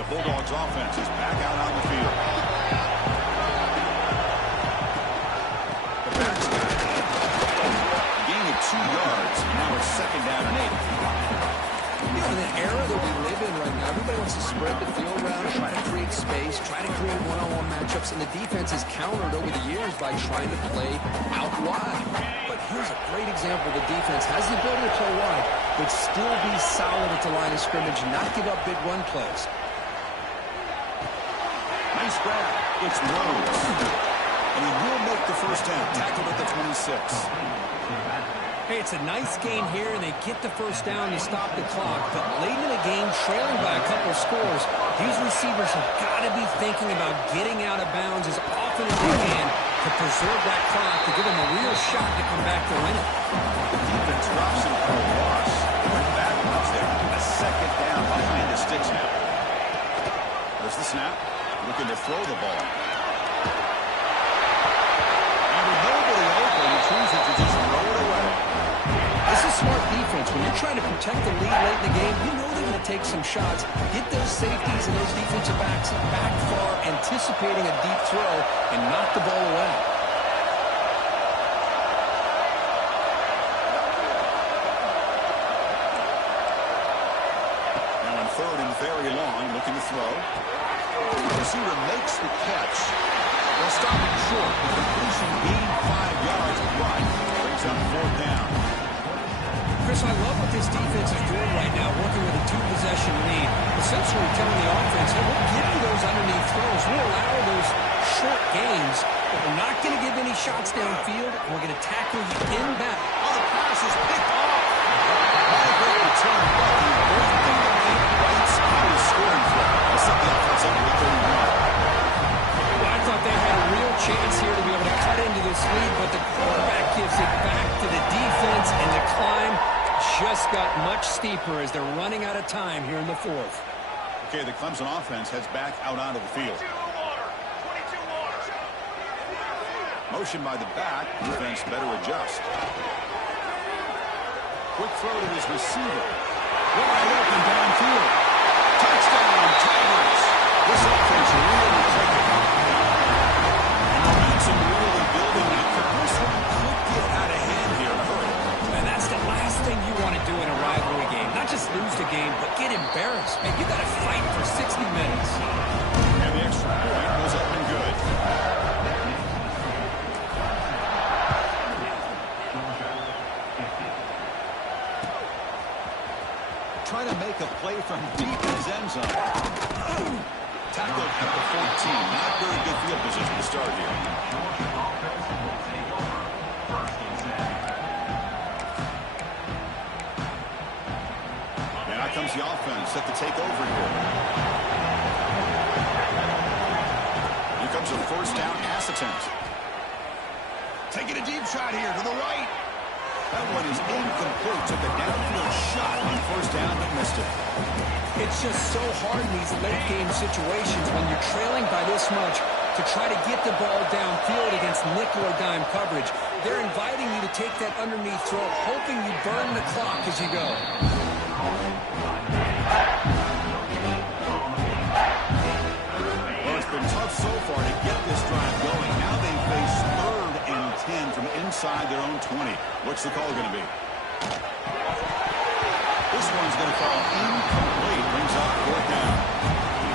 Bulldogs offense is back out on the field. The back's got it. Gain of 2 yards. Now it's 2nd down and 8. You know, in the era that we live in right now, everybody wants to spread the field around, try to create space, try to create one-on-one matchups, and the defense is countered over the years by trying to play out wide. But here's a great example. The defense has the ability to play wide, but still be solid at the line of scrimmage, not give up big run plays. Nice grab. It's Rhodes. And he will make the first down. Tackled at the 26. Hey, it's a nice game here, and they get the first down to stop the clock. But late in the game, trailing by a couple of scores, these receivers have got to be thinking about getting out of bounds as often as they can to preserve that clock, to give them a real shot to come back to win it. The defense drops him for a loss. Went backwards there. A 2nd down behind the sticks now. There's the snap. Looking to throw the ball. And with nobody open, he chooses to just throw it away. This is smart defense. When you're trying to protect the lead late in the game, you know they're going to take some shots. Get those safeties and those defensive backs back far, anticipating a deep throw, and knock the ball away. Now on 3rd and very long, looking to throw. The receiver makes the catch. They'll stop him short. The completion gained 5 yards, but brings up 4th down. Chris, I love what this defense is doing right now, working with a 2-possession lead. Essentially telling the offense, hey, we'll give you those underneath throws. We'll allow those short gains, but we're not going to give any shots downfield, and we're going to tackle you inbound. Oh, the pass is picked off. What a great return, but the important thing to make right spot is scoring for. Let's set the offense up with 31. Well, I thought they had a real chance here to be able to cut into this lead, but the quarterback gives it back to the defense, and the climb just got much steeper as they're running out of time here in the 4th. Okay, the Clemson offense heads back out onto the field. Motion by the back. Defense better adjust. Quick throw to his receiver. Wide open downfield. Touchdown, Tigers. This offense really clicking. And momentum really building after this one could get out of hand here in a hurry. And that's the last thing you want to do in a rivalry game. Not just lose the game, but get embarrassed. Man, you got to fight for 60 minutes. And the extra point was up and good. Trying to make a play from deep in his end zone. Tackled at the 14. Not very good field position to start here. And out comes the offense set to take over here. Here comes a 1st down pass attempt. Taking a deep shot here to the right. That one is incomplete. Took a downfield shot on 1st down, but missed it. It's just so hard in these late-game situations when you're trailing by this much to try to get the ball downfield against nickel or dime coverage. They're inviting you to take that underneath throw, hoping you burn the clock as you go. Well, it's been tough so far to get this drive going. Now they face 3rd and 10 from inside their own 20. What's the call going to be? This one's going to fall incomplete. Brings up 4th down.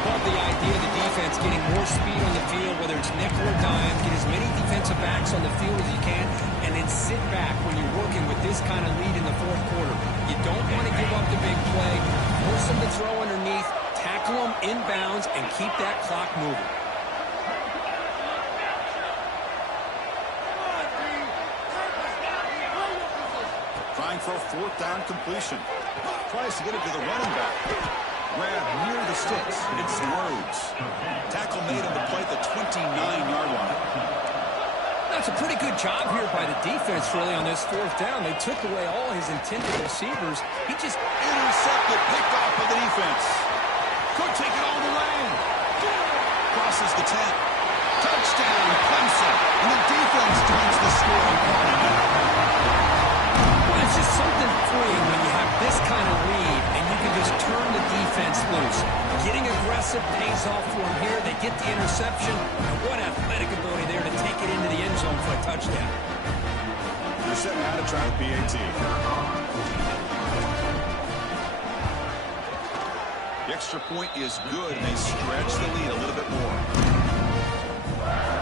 Love the idea of the defense getting more speed on the field, whether it's nickel or dime, get as many defensive backs on the field as you can, and then sit back when you're working with this kind of lead in the 4th quarter. You don't want to give up the big play. Force them to throw underneath, tackle them inbounds, and keep that clock moving. Trying for a 4th down completion. Tries to get it to the running back. Grab near the sticks. It's Rhodes. Tackle made on the play at the 29-yard line. That's a pretty good job here by the defense, really, on this 4th down. They took away all his intended receivers. He just Intercepted, picked off by the defense. Could take it all the way. Crosses the 10. Touchdown, Clemson. And the defense joins the scoring party now. Well, it's just something freeing when you have this kind of lead and you can just turn the defense loose. Getting aggressive aggressive, pays off for him here. They get the interception. And what athletic ability there to take it into the end zone for a touchdown. They're setting out to try the PAT. The extra point is good, and they stretch the lead a little bit more.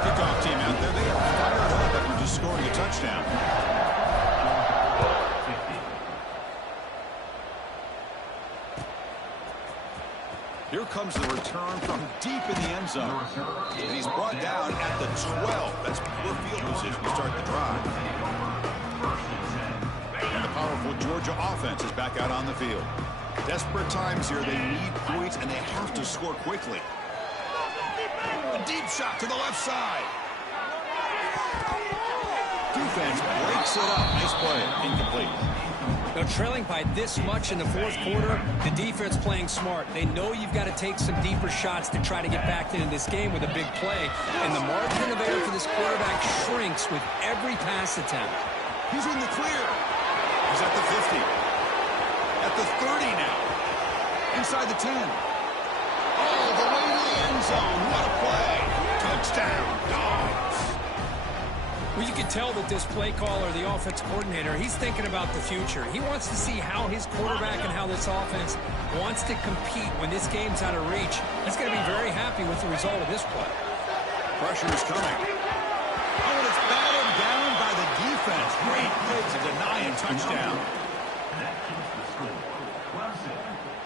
Kickoff team out there. They are fired up after just scoring a touchdown. Here comes the return from deep in the end zone. And he's brought down at the 12. That's poor field position to start the drive. And the powerful Georgia offense is back out on the field. Desperate times here. They need points, and they have to score quickly. A deep shot to the left side. Defense breaks it up. Nice play. Incomplete. Now, trailing by this much in the fourth quarter, the defense playing smart. They know you've got to take some deeper shots to try to get back into this game with a big play. And the margin of error for this quarterback shrinks with every pass attempt. He's in the clear. He's at the 50. At the 30 now. Inside the 10. All the way to the end zone. What a play. Touchdown, Dogs. Well, you can tell that this play caller, the offense coordinator, he's thinking about the future. He wants to see how his quarterback and how this offense wants to compete when this game's out of reach. He's going to be very happy with the result of this play. Pressure is coming. Oh, and it's batted down by the defense. Great play to deny a touchdown.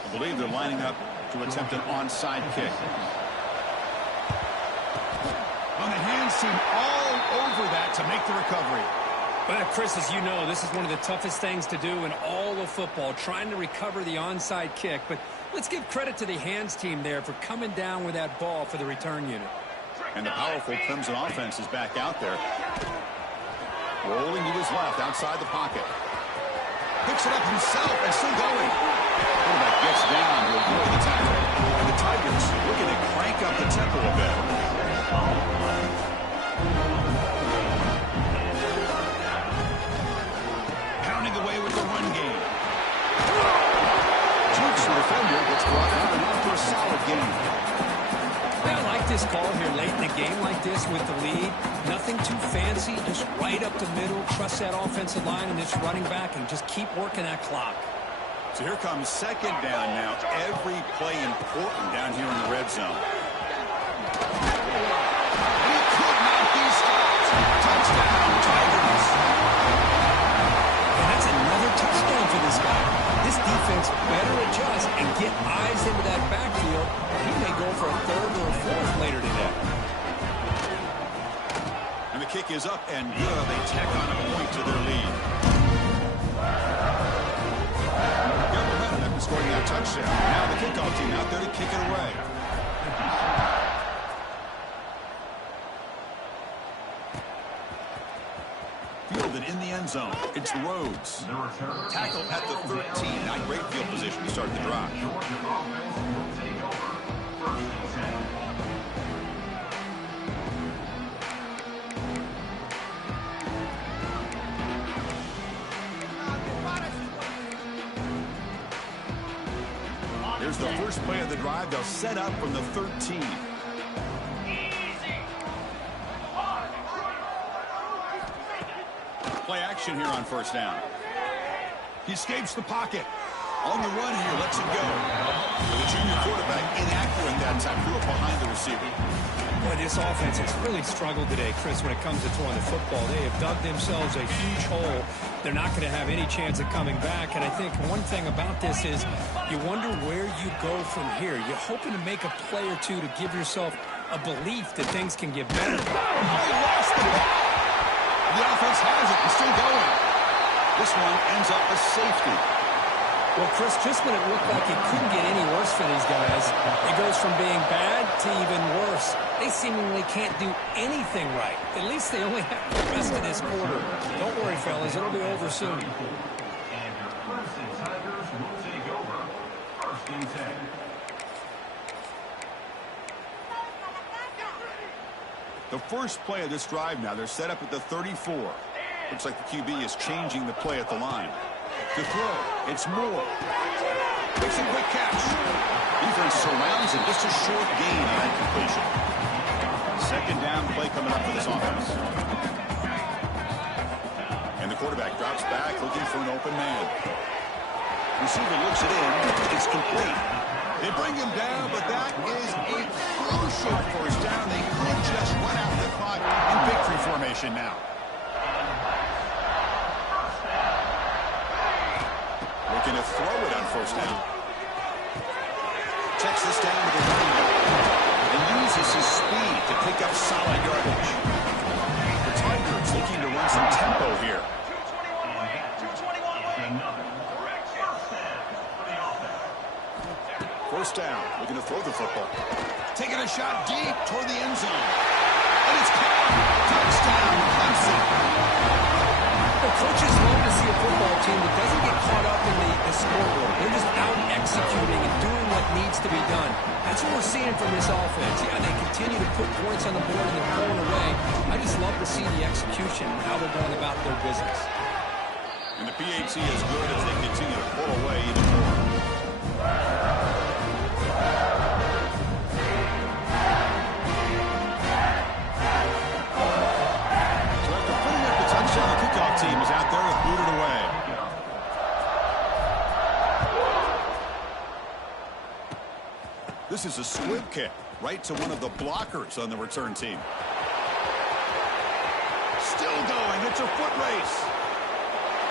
I believe they're lining up to attempt an onside kick. On the hands team all over that to make the recovery. But Chris, as you know, this is one of the toughest things to do in all of football, trying to recover the onside kick. But let's give credit to the hands team there for coming down with that ball for the return unit. And the powerful Clemson offense is back out there. Rolling to his left outside the pocket. Picks it up himself and still going. Quarterback gets down to avoid the tackle. And the Tigers looking to crank up the tempo a bit. Pounding away with the run game. Jukes the defender, gets brought down and after a solid game. I like this call here late in the game like this with the lead. Nothing too fancy, just right up the middle. Trust that offensive line and this running back and just keep working that clock. So here comes second down now. Every play important down here in the red zone. He could not be stopped. Touchdown, Tigers. And that's another touchdown for this guy. This defense better adjust and get eyes into that backfield, or he may go for a third or a fourth later today. And the kick is up and good. They tack on a point to their lead. Got momentum after scoring that touchdown. Now the kickoff team out there to kick it away. Fielded in the end zone. It's Rhodes. Tackled at the 13. Not great field position to start the drive. Here's the first play of the drive. They'll set up from the 13. Play action here on first down. He escapes the pocket. On the run here, lets it go. The junior quarterback inaccurate that time. Threw it behind the receiver. Boy, this offense has really struggled today, Chris, when it comes to throwing the football. They have dug themselves a huge hole. They're not going to have any chance of coming back. And I think one thing about this is you wonder where you go from here. You're hoping to make a play or two to give yourself a belief that things can get better. They lost the ball. The offense has it and still going. This one ends up a safety. Well, Chris, just when it looked like it couldn't get any worse for these guys, it goes from being bad to even worse. They seemingly can't do anything right. At least they only have the rest of this quarter. Don't worry, fellas. It'll be over soon. And your Clemson Tigers will take over. First and 10. The first play of this drive now, they're set up at the 34. Looks like the QB is changing the play at the line. To throw, it's Moore. Makes a quick catch. Defense surrounds him. Just a short gain on that completion. Second down play coming up for this offense. And the quarterback drops back looking for an open man. Receiver looks it in. It's complete. They bring him down, but that is a crucial first down. They could just run out the clock in victory formation now. Looking to throw it on first down. Checks this down to the running back and uses his speed to pick up solid yardage. The Tigers looking to run some tempo here. First down, looking to throw the football. Taking a shot deep toward the end zone. And it's caught. Touchdown, Clemson. Well, coaches love to see a football team that doesn't get caught up in the scoreboard. They're just out executing and doing what needs to be done. That's what we're seeing from this offense. Yeah, they continue to put points on the board and they're pulling away. I just love to see the execution and how they're going about their business. And the PAT is good as they continue to pull away even more. The kickoff team is out there to boot it away. This is a squib kick right to one of the blockers on the return team. Still going. It's a foot race.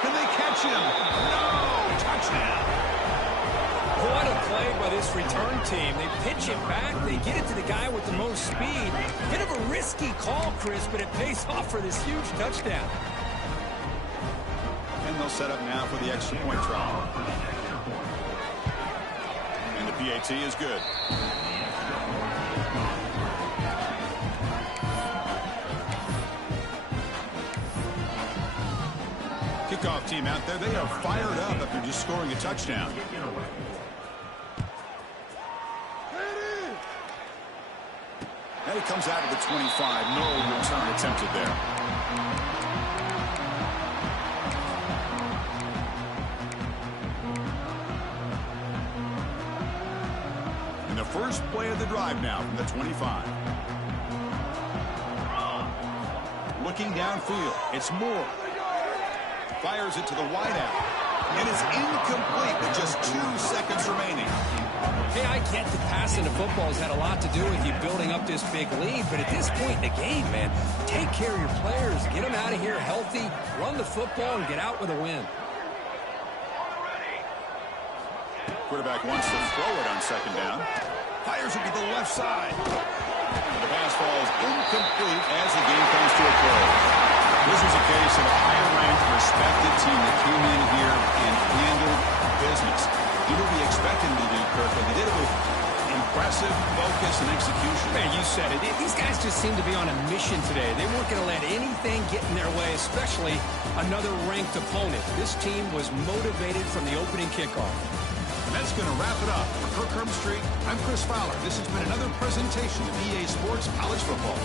Can they catch him? No! Touchdown. What a play by this return team. They pitch it back. They get it to the guy with the most speed. Bit of a risky call, Chris, but it pays off for this huge touchdown. And they'll set up now for the extra point try. And the PAT is good. Kickoff team out there, they are fired up after just scoring a touchdown. And it comes out of the 25. No return attempted there. And the first play of the drive now from the 25. Looking downfield. It's Moore. Fires it to the wideout. And it's incomplete with just 2 seconds remaining. Hey, I get that passing the football has had a lot to do with you building up this big lead, but at this point in the game, man, take care of your players, get them out of here healthy, run the football, and get out with a win. Quarterback wants to throw it on second down. Fires it to the left side. The pass falls incomplete as the game comes to a close. This is a case of a higher-ranked, respected team that came in here and handled business. You know, we expected them to do, Kirk, but they did it with impressive focus and execution. Man, you said it. These guys just seem to be on a mission today. They weren't going to let anything get in their way, especially another ranked opponent. This team was motivated from the opening kickoff. And that's going to wrap it up. For Kirk Herbstreit, I'm Chris Fowler. This has been another presentation of EA Sports College Football.